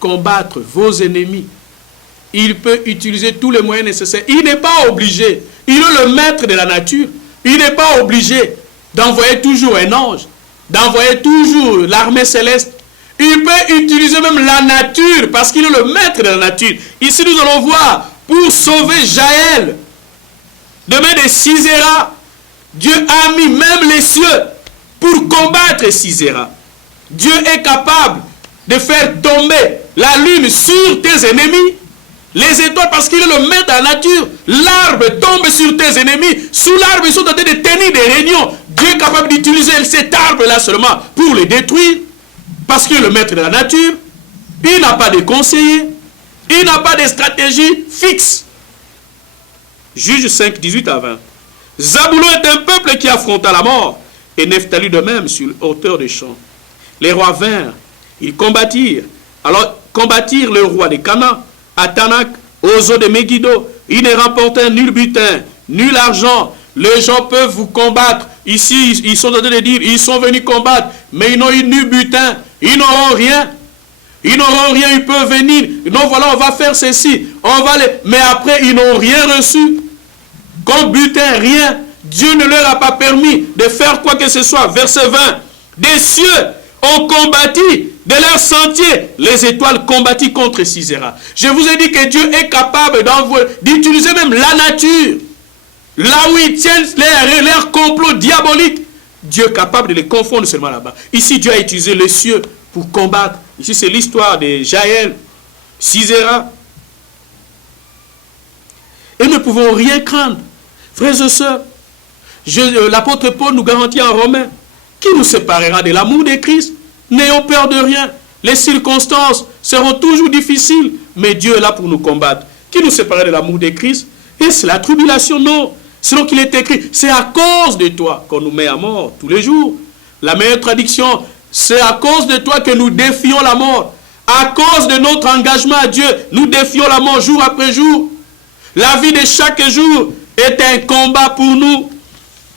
combattre vos ennemis, il peut utiliser tous les moyens nécessaires. Il n'est pas obligé. Il est le maître de la nature. Il n'est pas obligé d'envoyer toujours un ange, d'envoyer toujours l'armée céleste. Il peut utiliser même la nature parce qu'il est le maître de la nature. Ici, nous allons voir, pour sauver Jaël, de main de Sisera, Dieu a mis même les cieux pour combattre Sisera. Dieu est capable de faire tomber la lune sur tes ennemis, les étoiles, parce qu'il est le maître de la nature. L'arbre tombe sur tes ennemis. Sous l'arbre, ils sont en train de tenir des réunions. Dieu est capable d'utiliser cet arbre-là seulement pour les détruire, parce qu'il est le maître de la nature. Il n'a pas de conseiller. Il n'a pas de stratégie fixe. Juge 5, 18 à 20. Zaboulon est un peuple qui affronta la mort, et Nephtali de même sur hauteur des champs. Les rois vinrent, ils combattirent. Alors, combattirent le roi de Canaan, à Tanak, aux eaux de Megiddo. Ils ne remportèrent nul butin, nul argent. Les gens peuvent vous combattre. Ici, ils sont en train de dire, ils sont venus combattre, mais ils n'ont eu nul butin. Ils n'auront rien. Ils n'auront rien, ils peuvent venir. Non, voilà, on va faire ceci. Mais après, ils n'ont rien reçu. Comme butin, rien. Dieu ne leur a pas permis de faire quoi que ce soit. Verset 20. Des cieux ont combattu de leur sentier. Les étoiles combattirent contre Sisera. Je vous ai dit que Dieu est capable d'utiliser même la nature. Là où ils tiennent leurs complots diaboliques. Dieu est capable de les confondre seulement là-bas. Ici, Dieu a utilisé les cieux pour combattre. Ici, c'est l'histoire de Jaël, Sisera. Et nous ne pouvons rien craindre. Frères et sœurs, l'apôtre Paul nous garantit en Romains, qui nous séparera de l'amour de Christ? N'ayons peur de rien. Les circonstances seront toujours difficiles, mais Dieu est là pour nous combattre. Qui nous séparera de l'amour de Christ? Et c'est la tribulation? Non. Selon qu'il est écrit, c'est à cause de toi qu'on nous met à mort tous les jours. La meilleure traduction C'est à cause de toi que nous défions la mort. À cause de notre engagement à Dieu, nous défions la mort jour après jour. La vie de chaque jour est un combat pour nous,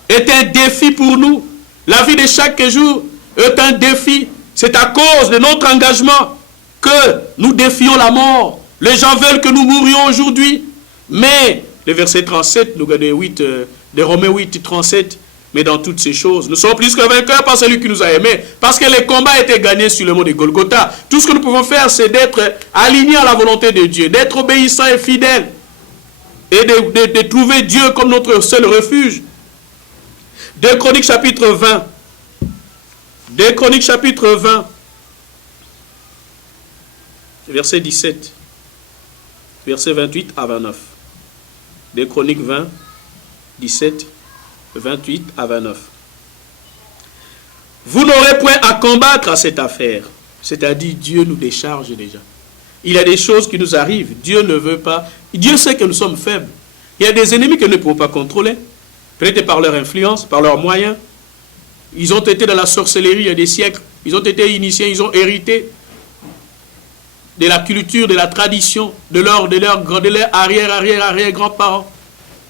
est un défi pour nous. La vie de chaque jour est un défi. C'est à cause de notre engagement que nous défions la mort. Les gens veulent que nous mourions aujourd'hui. Mais, le verset 37 de Romains 8, 37, mais dans toutes ces choses, nous sommes plus que vainqueurs par celui qui nous a aimés, parce que les combats étaient gagnés sur le mont de Golgotha. Tout ce que nous pouvons faire, c'est d'être alignés à la volonté de Dieu, d'être obéissants et fidèles, et de trouver Dieu comme notre seul refuge. 2 Chroniques chapitre 20. 2 Chroniques chapitre 20. Verset 17. Verset 28 à 29. 2 Chroniques 20, 17, 28 à 29. Vous n'aurez point à combattre à cette affaire. C'est-à-dire, Dieu nous décharge déjà. Il y a des choses qui nous arrivent. Dieu ne veut pas. Dieu sait que nous sommes faibles. Il y a des ennemis que nous ne pouvons pas contrôler. Peut-être par leur influence, par leurs moyens. Ils ont été dans la sorcellerie il y a des siècles. Ils ont été initiés, ils ont hérité de la culture, de la tradition, de leur arrière-grands-parents.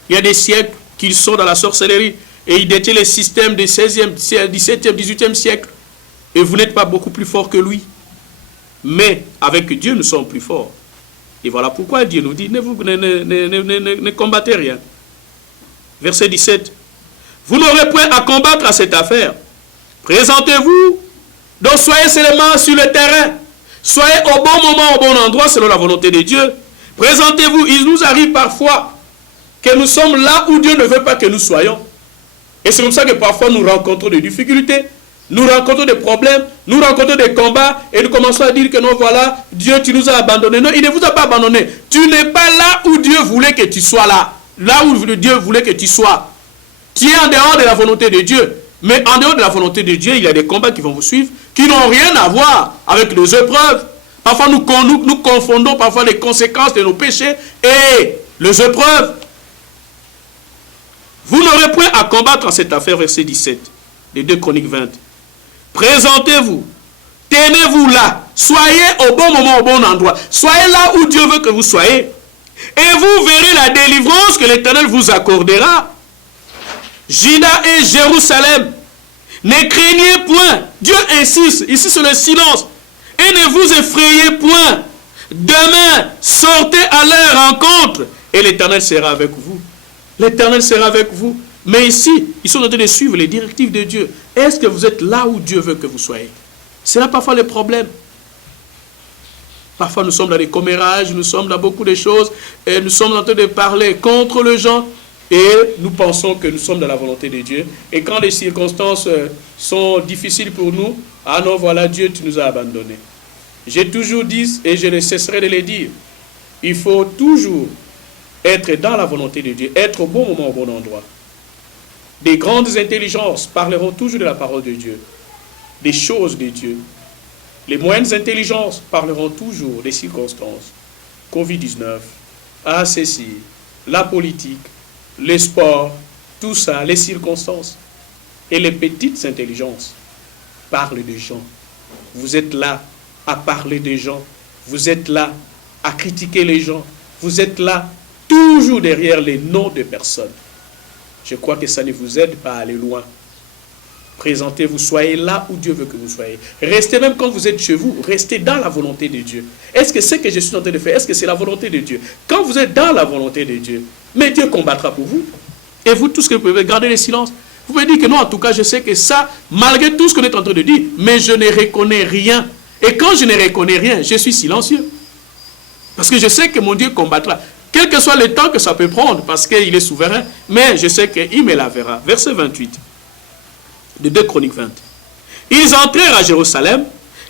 Il y a des siècles qu'ils sont dans la sorcellerie et ils détiennent les systèmes du 16e, 17e, 18e siècle. Et vous n'êtes pas beaucoup plus fort que lui. Mais avec Dieu, nous sommes plus forts. Et voilà pourquoi Dieu nous dit, ne combattez rien. Verset 17. Vous n'aurez point à combattre à cette affaire. Présentez-vous. Donc soyez seulement sur le terrain. Soyez au bon moment, au bon endroit, selon la volonté de Dieu. Présentez-vous. Il nous arrive parfois que nous sommes là où Dieu ne veut pas que nous soyons. Et c'est comme ça que parfois nous rencontrons des difficultés, nous rencontrons des problèmes, nous rencontrons des combats, et nous commençons à dire que non, voilà, Dieu, tu nous as abandonnés. Non, il ne vous a pas abandonné. Tu n'es pas là où Dieu voulait que tu sois là. Là où Dieu voulait que tu sois. Tu es en dehors de la volonté de Dieu. Mais en dehors de la volonté de Dieu, il y a des combats qui vont vous suivre, qui n'ont rien à voir avec les épreuves. Parfois, nous confondons parfois les conséquences de nos péchés et les épreuves. Vous n'aurez point à combattre en cette affaire, verset 17, des 2 Chroniques 20. Présentez-vous, tenez-vous là, soyez au bon moment, au bon endroit. Soyez là où Dieu veut que vous soyez. Et vous verrez la délivrance que l'Éternel vous accordera. Juda et Jérusalem, ne craignez point. Dieu insiste ici sur le silence. Et ne vous effrayez point. Demain, sortez à leur rencontre et l'Éternel sera avec vous. L'Éternel sera avec vous. Mais ici, ils sont en train de suivre les directives de Dieu. Est-ce que vous êtes là où Dieu veut que vous soyez? C'est là parfois le problème. Parfois, nous sommes dans des commérages, nous sommes dans beaucoup de choses, et nous sommes en train de parler contre les gens, et nous pensons que nous sommes dans la volonté de Dieu. Et quand les circonstances sont difficiles pour nous, ah non, voilà, Dieu, tu nous as abandonnés. J'ai toujours dit, et je ne cesserai de le dire, il faut toujours être dans la volonté de Dieu, être au bon moment, au bon endroit. Des grandes intelligences parleront toujours de la parole de Dieu, des choses de Dieu. Les moyennes intelligences parleront toujours des circonstances. Covid-19, ceci, la politique, les sports, tout ça, les circonstances. Et les petites intelligences parlent des gens. Vous êtes là à parler des gens. Vous êtes là à critiquer les gens. Vous êtes là toujours derrière les noms de personnes. Je crois que ça ne vous aide pas à aller loin. Présentez-vous, soyez là où Dieu veut que vous soyez. Restez même quand vous êtes chez vous, restez dans la volonté de Dieu. Est-ce que ce que je suis en train de faire, est-ce que c'est la volonté de Dieu? Quand vous êtes dans la volonté de Dieu, mais Dieu combattra pour vous. Et vous, tout ce que vous pouvez, garder le silence. Vous pouvez dire que non, en tout cas, je sais que ça, malgré tout ce qu'on est en train de dire, mais je ne reconnais rien. Et quand je ne reconnais rien, je suis silencieux. Parce que je sais que mon Dieu combattra. Quel que soit le temps que ça peut prendre, parce qu'il est souverain, mais je sais qu'il me lavera. Verset 28 de 2 Chroniques 20. Ils entrèrent à Jérusalem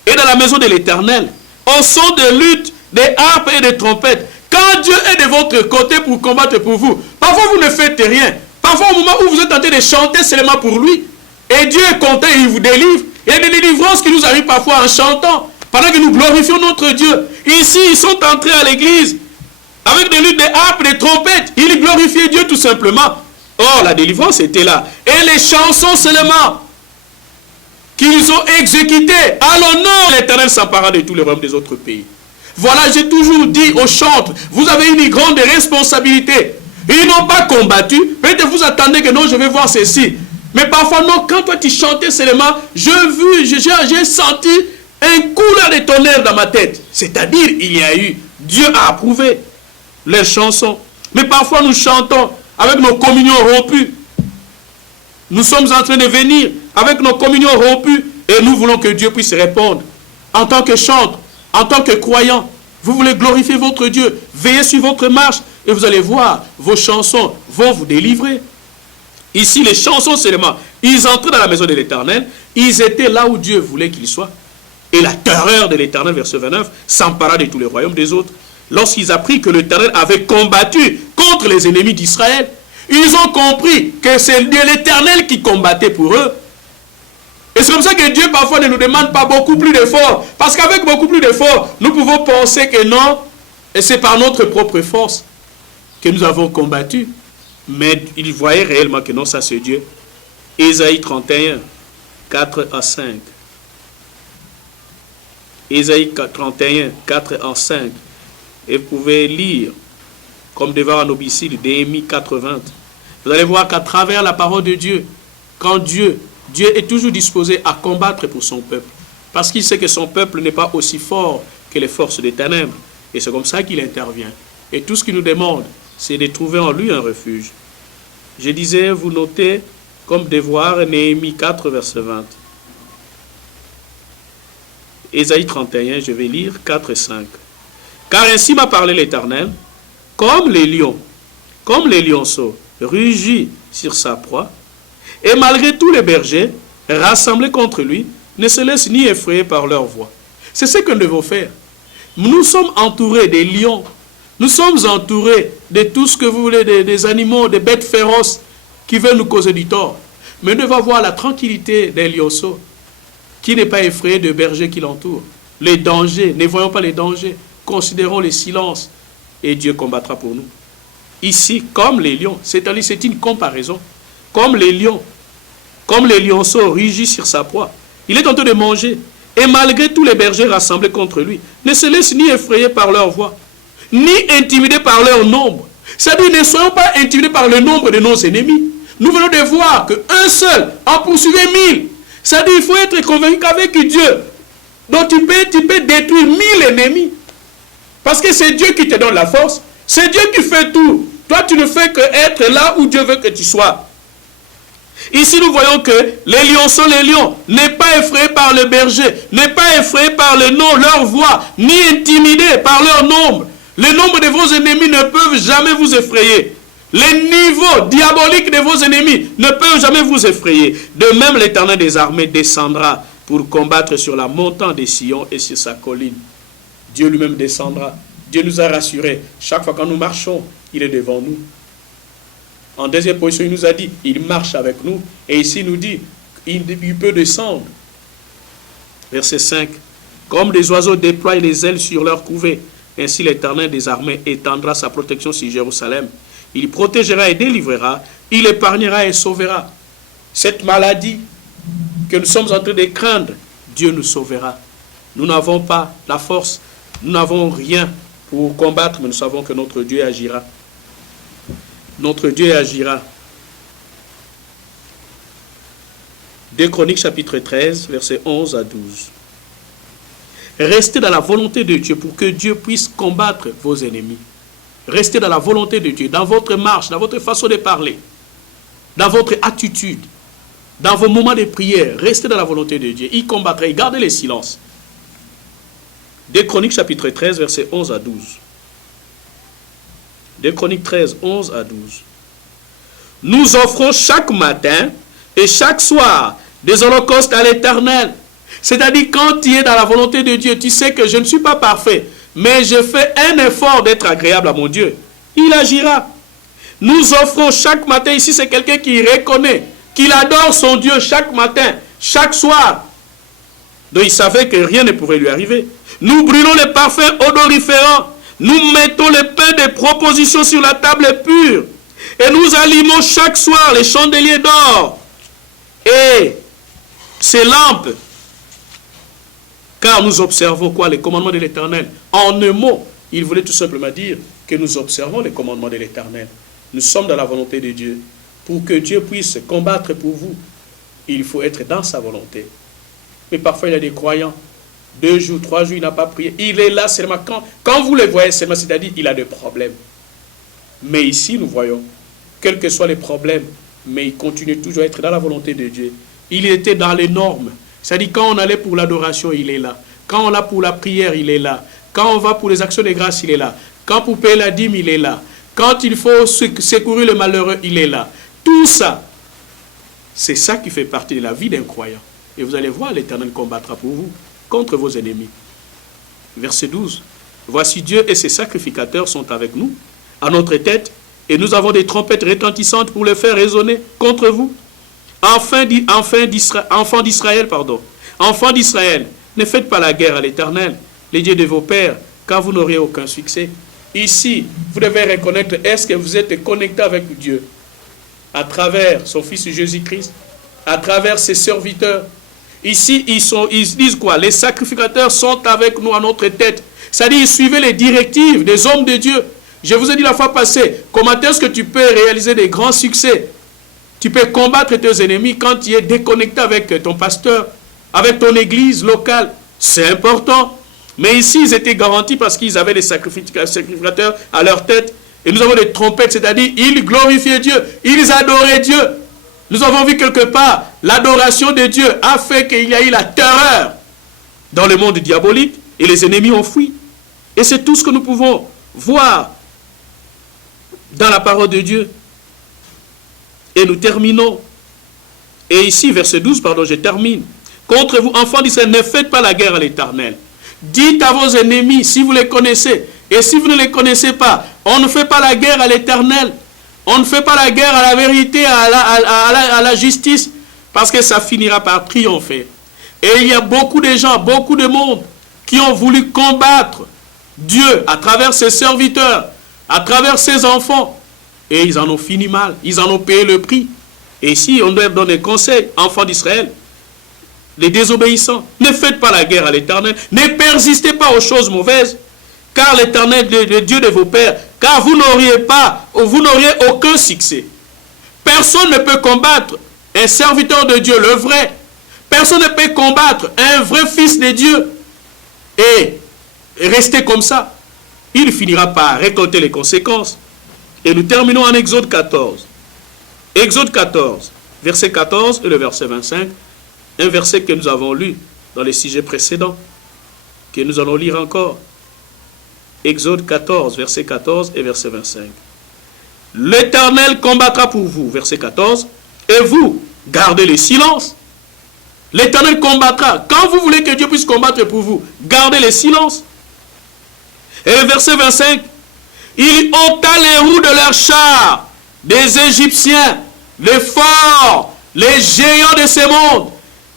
et dans la maison de l'Éternel, au son de lutte, des harpes et des trompettes. Quand Dieu est de votre côté pour combattre pour vous, parfois vous ne faites rien. Parfois au moment où vous êtes en train de chanter seulement pour lui, et Dieu est content et il vous délivre. Il y a des délivrances qui nous arrivent parfois en chantant, pendant que nous glorifions notre Dieu. Ici, ils sont entrés à l'église, avec des luttes, des harpes, des trompettes. Ils glorifiaient Dieu tout simplement. Oh, la délivrance était là. Et les chansons seulement. qu'ils ont exécuté à l'honneur l'Éternel s'empara de tous les royaumes des autres pays. Voilà, j'ai toujours dit aux chantres, vous avez une grande responsabilité. Ils n'ont pas combattu. Peut-être vous attendez que non, je vais voir ceci. Mais parfois, non, quand toi tu chantais seulement, j'ai senti un couleur de tonnerre dans ma tête. C'est-à-dire, il y a eu, Dieu a approuvé les chansons. Mais parfois, nous chantons avec nos communions rompues. Nous sommes en train de venir avec nos communions rompues et nous voulons que Dieu puisse répondre. En tant que chantre, en tant que croyant, vous voulez glorifier votre Dieu, veillez sur votre marche et vous allez voir, vos chansons vont vous délivrer. Ici, les chansons seulement, ils entraient dans la maison de l'Éternel, ils étaient là où Dieu voulait qu'ils soient. Et la terreur de l'Éternel, verset 29, s'empara de tous les royaumes des autres. Lorsqu'ils apprirent que l'Éternel avait combattu contre les ennemis d'Israël, ils ont compris que c'est l'Éternel qui combattait pour eux. Et c'est comme ça que Dieu parfois ne nous demande pas beaucoup plus d'efforts. Parce qu'avec beaucoup plus d'efforts, nous pouvons penser que non, et c'est par notre propre force que nous avons combattu. Mais ils voyaient réellement que non, ça c'est Dieu. Ésaïe 31, 4 à 5. Ésaïe 31, 4 à 5. Et vous pouvez lire, comme devant un homicide, Néhémie 4, 20. Vous allez voir qu'à travers la parole de Dieu, quand Dieu est toujours disposé à combattre pour son peuple. Parce qu'il sait que son peuple n'est pas aussi fort que les forces des ténèbres. Et c'est comme ça qu'il intervient. Et tout ce qu'il nous demande, c'est de trouver en lui un refuge. Je disais, vous notez comme devoir Néhémie 4, verset 20. Ésaïe 31, je vais lire 4 et 5. Car ainsi m'a parlé l'Éternel, comme les lionceaux rugit sur sa proie, et malgré tous les bergers rassemblés contre lui, ne se laissent ni effrayer par leur voix. C'est ce que nous devons faire. Nous sommes entourés des lions. Nous sommes entourés de tout ce que vous voulez, des animaux, des bêtes féroces qui veulent nous causer du tort. Mais nous devons avoir la tranquillité des lionceaux qui n'est pas effrayé de bergers qui l'entourent. Les dangers, ne voyons pas les dangers. Considérons les silences et Dieu combattra pour nous. Ici, comme les lions, c'est-à-dire c'est une comparaison. Comme les lionceaux rugissent sur sa proie. Il est en train de manger. Et malgré tous les bergers rassemblés contre lui, ne se laissent ni effrayer par leur voix, ni intimidés par leur nombre. C'est-à-dire, ne soyons pas intimidés par le nombre de nos ennemis. Nous venons de voir qu'un seul en poursuivait 1000. C'est-à-dire, il faut être convaincu qu'avec Dieu, donc tu peux détruire 1000 ennemis. Parce que c'est Dieu qui te donne la force. C'est Dieu qui fait tout. Toi, tu ne fais que être là où Dieu veut que tu sois. Ici, nous voyons que les lions sont les lions. N'est pas effrayé par le berger. N'est pas effrayé par le nom, leur voix. Ni intimidé par leur nombre. Le nombre de vos ennemis ne peuvent jamais vous effrayer. Les niveaux diaboliques de vos ennemis ne peuvent jamais vous effrayer. De même, l'Éternel des armées descendra pour combattre sur la montagne des Sion et sur sa colline. Dieu lui-même descendra. Dieu nous a rassurés. Chaque fois que nous marchons, il est devant nous. En deuxième position, il nous a dit, il marche avec nous. Et ici, il nous dit, il peut descendre. Verset 5. Comme des oiseaux déploient les ailes sur leur couvée, ainsi l'Éternel des armées étendra sa protection sur Jérusalem. Il protégera et délivrera, il épargnera et sauvera. Cette maladie que nous sommes en train de craindre, Dieu nous sauvera. Nous n'avons pas la force, nous n'avons rien pour combattre, mais nous savons que notre Dieu agira. Notre Dieu agira. 2 Chroniques chapitre 13, versets 11 à 12. Restez dans la volonté de Dieu pour que Dieu puisse combattre vos ennemis. Restez dans la volonté de Dieu, dans votre marche, dans votre façon de parler, dans votre attitude, dans vos moments de prière. Restez dans la volonté de Dieu. Il combattra, il gardez les silences. 2 Chroniques chapitre 13, versets 11 à 12. 2 Chroniques 13, 11 à 12. Nous offrons chaque matin et chaque soir des holocaustes à l'Éternel. C'est-à-dire, quand tu es dans la volonté de Dieu, tu sais que je ne suis pas parfait, mais je fais un effort d'être agréable à mon Dieu. Il agira. Nous offrons chaque matin, ici c'est quelqu'un qui reconnaît, qu'il adore son Dieu chaque matin, chaque soir. Donc il savait que rien ne pouvait lui arriver. Nous brûlons les parfums odoriférants. Nous mettons les pains de proposition sur la table pure. Et nous allumons chaque soir les chandeliers d'or. Et ces lampes. Car nous observons quoi? Les commandements de l'Éternel. En un mot, il voulait tout simplement dire que nous observons les commandements de l'Éternel. Nous sommes dans la volonté de Dieu. Pour que Dieu puisse combattre pour vous, il faut être dans sa volonté. Mais parfois, il y a des croyants. 2 jours, 3 jours, il n'a pas prié. Il est là seulement quand vous le voyez seulement, c'est-à-dire il a des problèmes. Mais ici, nous voyons, quels que soient les problèmes, mais il continue toujours à être dans la volonté de Dieu. Il était dans les normes. C'est-à-dire quand on allait pour l'adoration, il est là. Quand on a pour la prière, il est là. Quand on va pour les actions de grâce, il est là. Quand pour payer la dîme, il est là. Quand il faut secourir le malheureux, il est là. Tout ça, c'est ça qui fait partie de la vie d'un croyant. Et vous allez voir, l'Éternel combattra pour vous, contre vos ennemis. Verset 12. Voici Dieu et ses sacrificateurs sont avec nous, à notre tête, et nous avons des trompettes retentissantes pour les faire résonner contre vous. Enfants d'Israël, ne faites pas la guerre à l'Éternel, les dieux de vos pères, car vous n'aurez aucun succès. Ici, vous devez reconnaître, est-ce que vous êtes connecté avec Dieu à travers son Fils Jésus-Christ, à travers ses serviteurs. Ici, ils disent quoi? Les sacrificateurs sont avec nous à notre tête. C'est-à-dire, ils suivaient les directives des hommes de Dieu. Je vous ai dit la fois passée, comment est-ce que tu peux réaliser des grands succès? Tu peux combattre tes ennemis quand tu es déconnecté avec ton pasteur, avec ton église locale. C'est important. Mais ici, ils étaient garantis parce qu'ils avaient des sacrificateurs à leur tête. Et nous avons des trompettes, c'est-à-dire, ils glorifiaient Dieu, ils adoraient Dieu. Nous avons vu quelque part, l'adoration de Dieu a fait qu'il y a eu la terreur dans le monde diabolique et les ennemis ont fui. Et c'est tout ce que nous pouvons voir dans la parole de Dieu. Et nous terminons. Et ici, verset 12, je termine. Contre vous, enfants d'Israël, ne faites pas la guerre à l'Éternel. Dites à vos ennemis, si vous les connaissez, et si vous ne les connaissez pas, on ne fait pas la guerre à l'Éternel. On ne fait pas la guerre à la vérité, à la justice, parce que ça finira par triompher. Et il y a beaucoup de gens, beaucoup de monde qui ont voulu combattre Dieu à travers ses serviteurs, à travers ses enfants. Et ils en ont fini mal, ils en ont payé le prix. Et ici, on doit donner conseil, enfants d'Israël, les désobéissants, ne faites pas la guerre à l'Éternel, ne persistez pas aux choses mauvaises, car l'Éternel, le Dieu de vos pères, car vous n'auriez aucun succès. Personne ne peut combattre un serviteur de Dieu, le vrai. Personne ne peut combattre un vrai fils de Dieu et rester comme ça. Il finira par récolter les conséquences. Et nous terminons en Exode 14. Exode 14, verset 14 et le verset 25. Un verset que nous avons lu dans les sujets précédents, que nous allons lire encore. Exode 14, verset 14 et verset 25. L'Éternel combattra pour vous, verset 14, et vous, gardez le silence. L'Éternel combattra. Quand vous voulez que Dieu puisse combattre pour vous, gardez le silence. Et le verset 25, il ôta les roues de leurs chars, des Égyptiens, les forts, les géants de ce monde.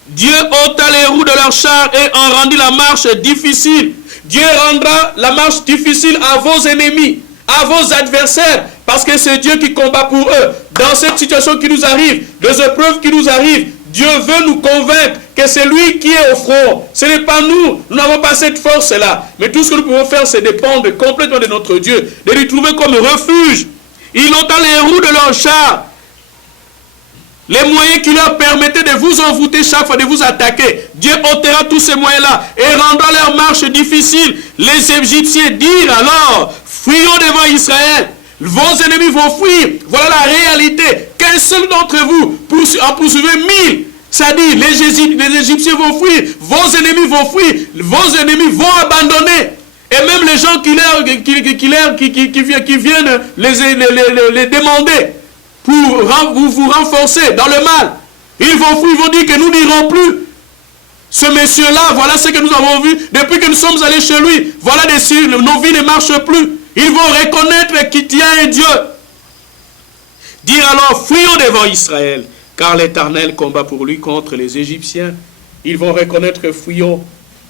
Dieu ôta les roues de leurs chars et en rendit la marche difficile. Dieu rendra la marche difficile à vos ennemis, à vos adversaires, parce que c'est Dieu qui combat pour eux. Dans cette situation qui nous arrive, des épreuves qui nous arrivent, Dieu veut nous convaincre que c'est lui qui est au front. Ce n'est pas nous, nous n'avons pas cette force-là. Mais tout ce que nous pouvons faire, c'est dépendre complètement de notre Dieu, de lui trouver comme refuge. Il ôta les roues de leurs chars, les moyens qui leur permettaient de vous envoûter chaque fois, de vous attaquer. Dieu ôtera tous ces moyens-là et rendra leur marche difficile. Les Égyptiens dirent alors, fuyons devant Israël. Vos ennemis vont fuir. Voilà la réalité. Qu'un seul d'entre vous en poursuivez 1000. C'est-à-dire, les Égyptiens vont fuir. Vos ennemis vont fuir. Vos ennemis vont abandonner. Et même les gens qui viennent les demander pour vous renforcer dans le mal. Ils vont fuir, ils vont dire que nous n'irons plus. Ce monsieur-là, voilà ce que nous avons vu depuis que nous sommes allés chez lui. Voilà nos vies ne marchent plus. Ils vont reconnaître qu'il y a un Dieu. Dire alors, fuyons devant Israël, car l'Éternel combat pour lui contre les Égyptiens. Ils vont reconnaître que fuyons,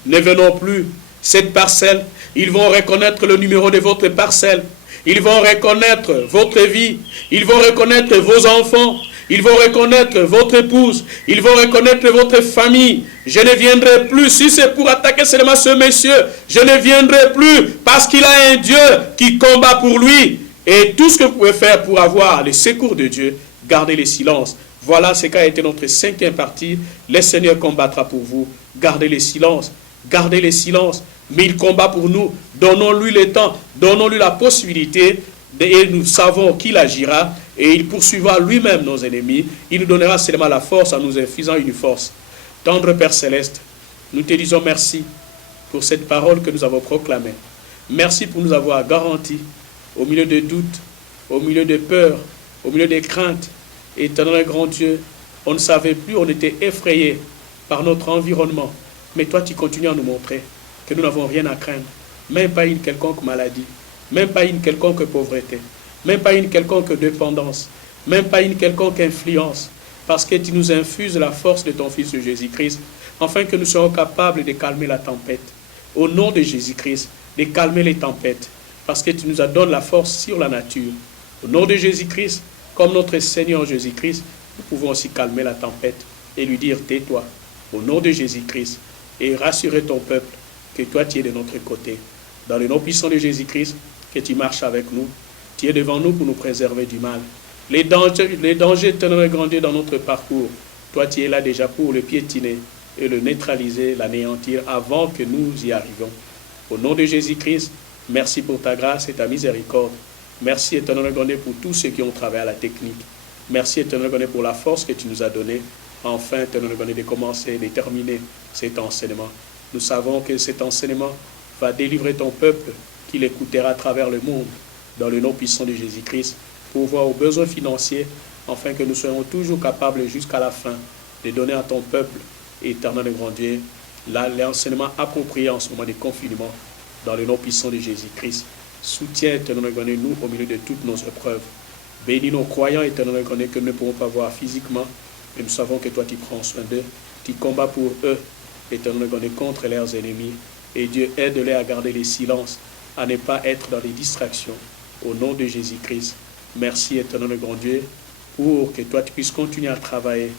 ne venons plus. Cette parcelle, ils vont reconnaître le numéro de votre parcelle. Ils vont reconnaître votre vie. Ils vont reconnaître vos enfants. Ils vont reconnaître votre épouse. Ils vont reconnaître votre famille. Je ne viendrai plus. Si c'est pour attaquer seulement ce monsieur, je ne viendrai plus parce qu'il a un Dieu qui combat pour lui. Et tout ce que vous pouvez faire pour avoir le secours de Dieu, gardez le silence. Voilà ce qu'a été notre 5e partie. Le Seigneur combattra pour vous. Gardez le silence. Gardez le silence. Mais il combat pour nous. Donnons-lui le temps. Donnons-lui la possibilité. Et nous savons qu'il agira. Et il poursuivra lui-même nos ennemis. Il nous donnera seulement la force en nous infusant une force. Tendre Père Céleste, nous te disons merci pour cette parole que nous avons proclamée. Merci pour nous avoir garanti au milieu de doutes, au milieu de peurs, au milieu des craintes. Éternel grand Dieu, on ne savait plus, on était effrayés par notre environnement. Mais toi, tu continues à nous montrer que nous n'avons rien à craindre. Même pas une quelconque maladie, même pas une quelconque pauvreté, même pas une quelconque dépendance, même pas une quelconque influence. Parce que tu nous infuses la force de ton Fils Jésus-Christ, afin que nous soyons capables de calmer la tempête. Au nom de Jésus-Christ, de calmer les tempêtes. Parce que tu nous donnes la force sur la nature. Au nom de Jésus-Christ, comme notre Seigneur Jésus-Christ, nous pouvons aussi calmer la tempête et lui dire, tais-toi, au nom de Jésus-Christ, et rassurer ton peuple que toi tu es de notre côté. Dans le nom puissant de Jésus-Christ, que tu marches avec nous, tu es devant nous pour nous préserver du mal. Les dangers éternels grandir dans notre parcours, toi tu es là déjà pour le piétiner et le neutraliser, l'anéantir avant que nous y arrivions. Au nom de Jésus-Christ, merci pour ta grâce et ta miséricorde. Merci éternel Gandé pour tous ceux qui ont travaillé à la technique. Merci éternel Gandé pour la force que tu nous as donnée. Enfin éternel Gandé de commencer, de terminer cet enseignement. Nous savons que cet enseignement va délivrer ton peuple qui l'écoutera à travers le monde. Dans le nom puissant de Jésus-Christ, pour voir aux besoins financiers, afin que nous soyons toujours capables jusqu'à la fin de donner à ton peuple, éternel et grand Dieu, l'enseignement approprié en ce moment de confinement, dans le nom puissant de Jésus-Christ. Soutiens, éternel et grand Dieu, nous au milieu de toutes nos épreuves. Bénis nos croyants, éternel et grand Dieu, que nous ne pourrons pas voir physiquement, mais nous savons que toi tu prends soin d'eux, tu combats pour eux, éternel et grand Dieu, contre leurs ennemis. Et Dieu aide-les à garder les silences, à ne pas être dans les distractions. Au nom de Jésus-Christ, merci éternel grand Dieu, pour que toi tu puisses continuer à travailler,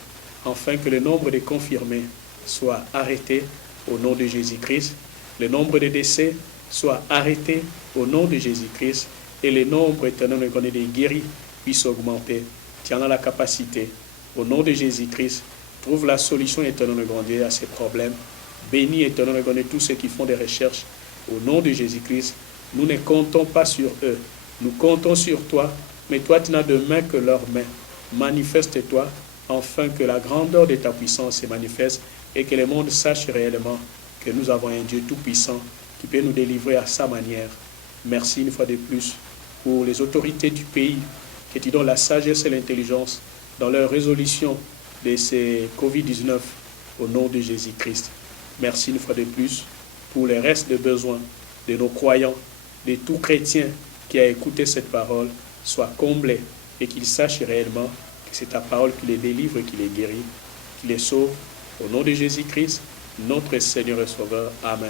afin que le nombre de confirmés soit arrêté au nom de Jésus-Christ, le nombre de décès soit arrêté au nom de Jésus-Christ, et le nombre éternel grand Dieu des guéris puisse augmenter. Tu en as la capacité. Au nom de Jésus-Christ, trouve la solution éternel grand Dieu à ces problèmes. Bénis éternel grand Dieu tous ceux qui font des recherches. Au nom de Jésus-Christ, nous ne comptons pas sur eux. Nous comptons sur toi, mais toi tu n'as de main que leurs mains. Manifeste-toi, afin que la grandeur de ta puissance se manifeste et que le monde sache réellement que nous avons un Dieu tout-puissant qui peut nous délivrer à sa manière. Merci une fois de plus pour les autorités du pays, que tu donnes la sagesse et l'intelligence dans leur résolution de ces Covid-19 au nom de Jésus-Christ. Merci une fois de plus pour les restes de besoins de nos croyants, de tout chrétien qui a écouté cette parole, soit comblé et qu'il sache réellement que c'est ta parole qui les délivre et qui les guérit, qui les sauve. Au nom de Jésus-Christ, notre Seigneur et Sauveur. Amen.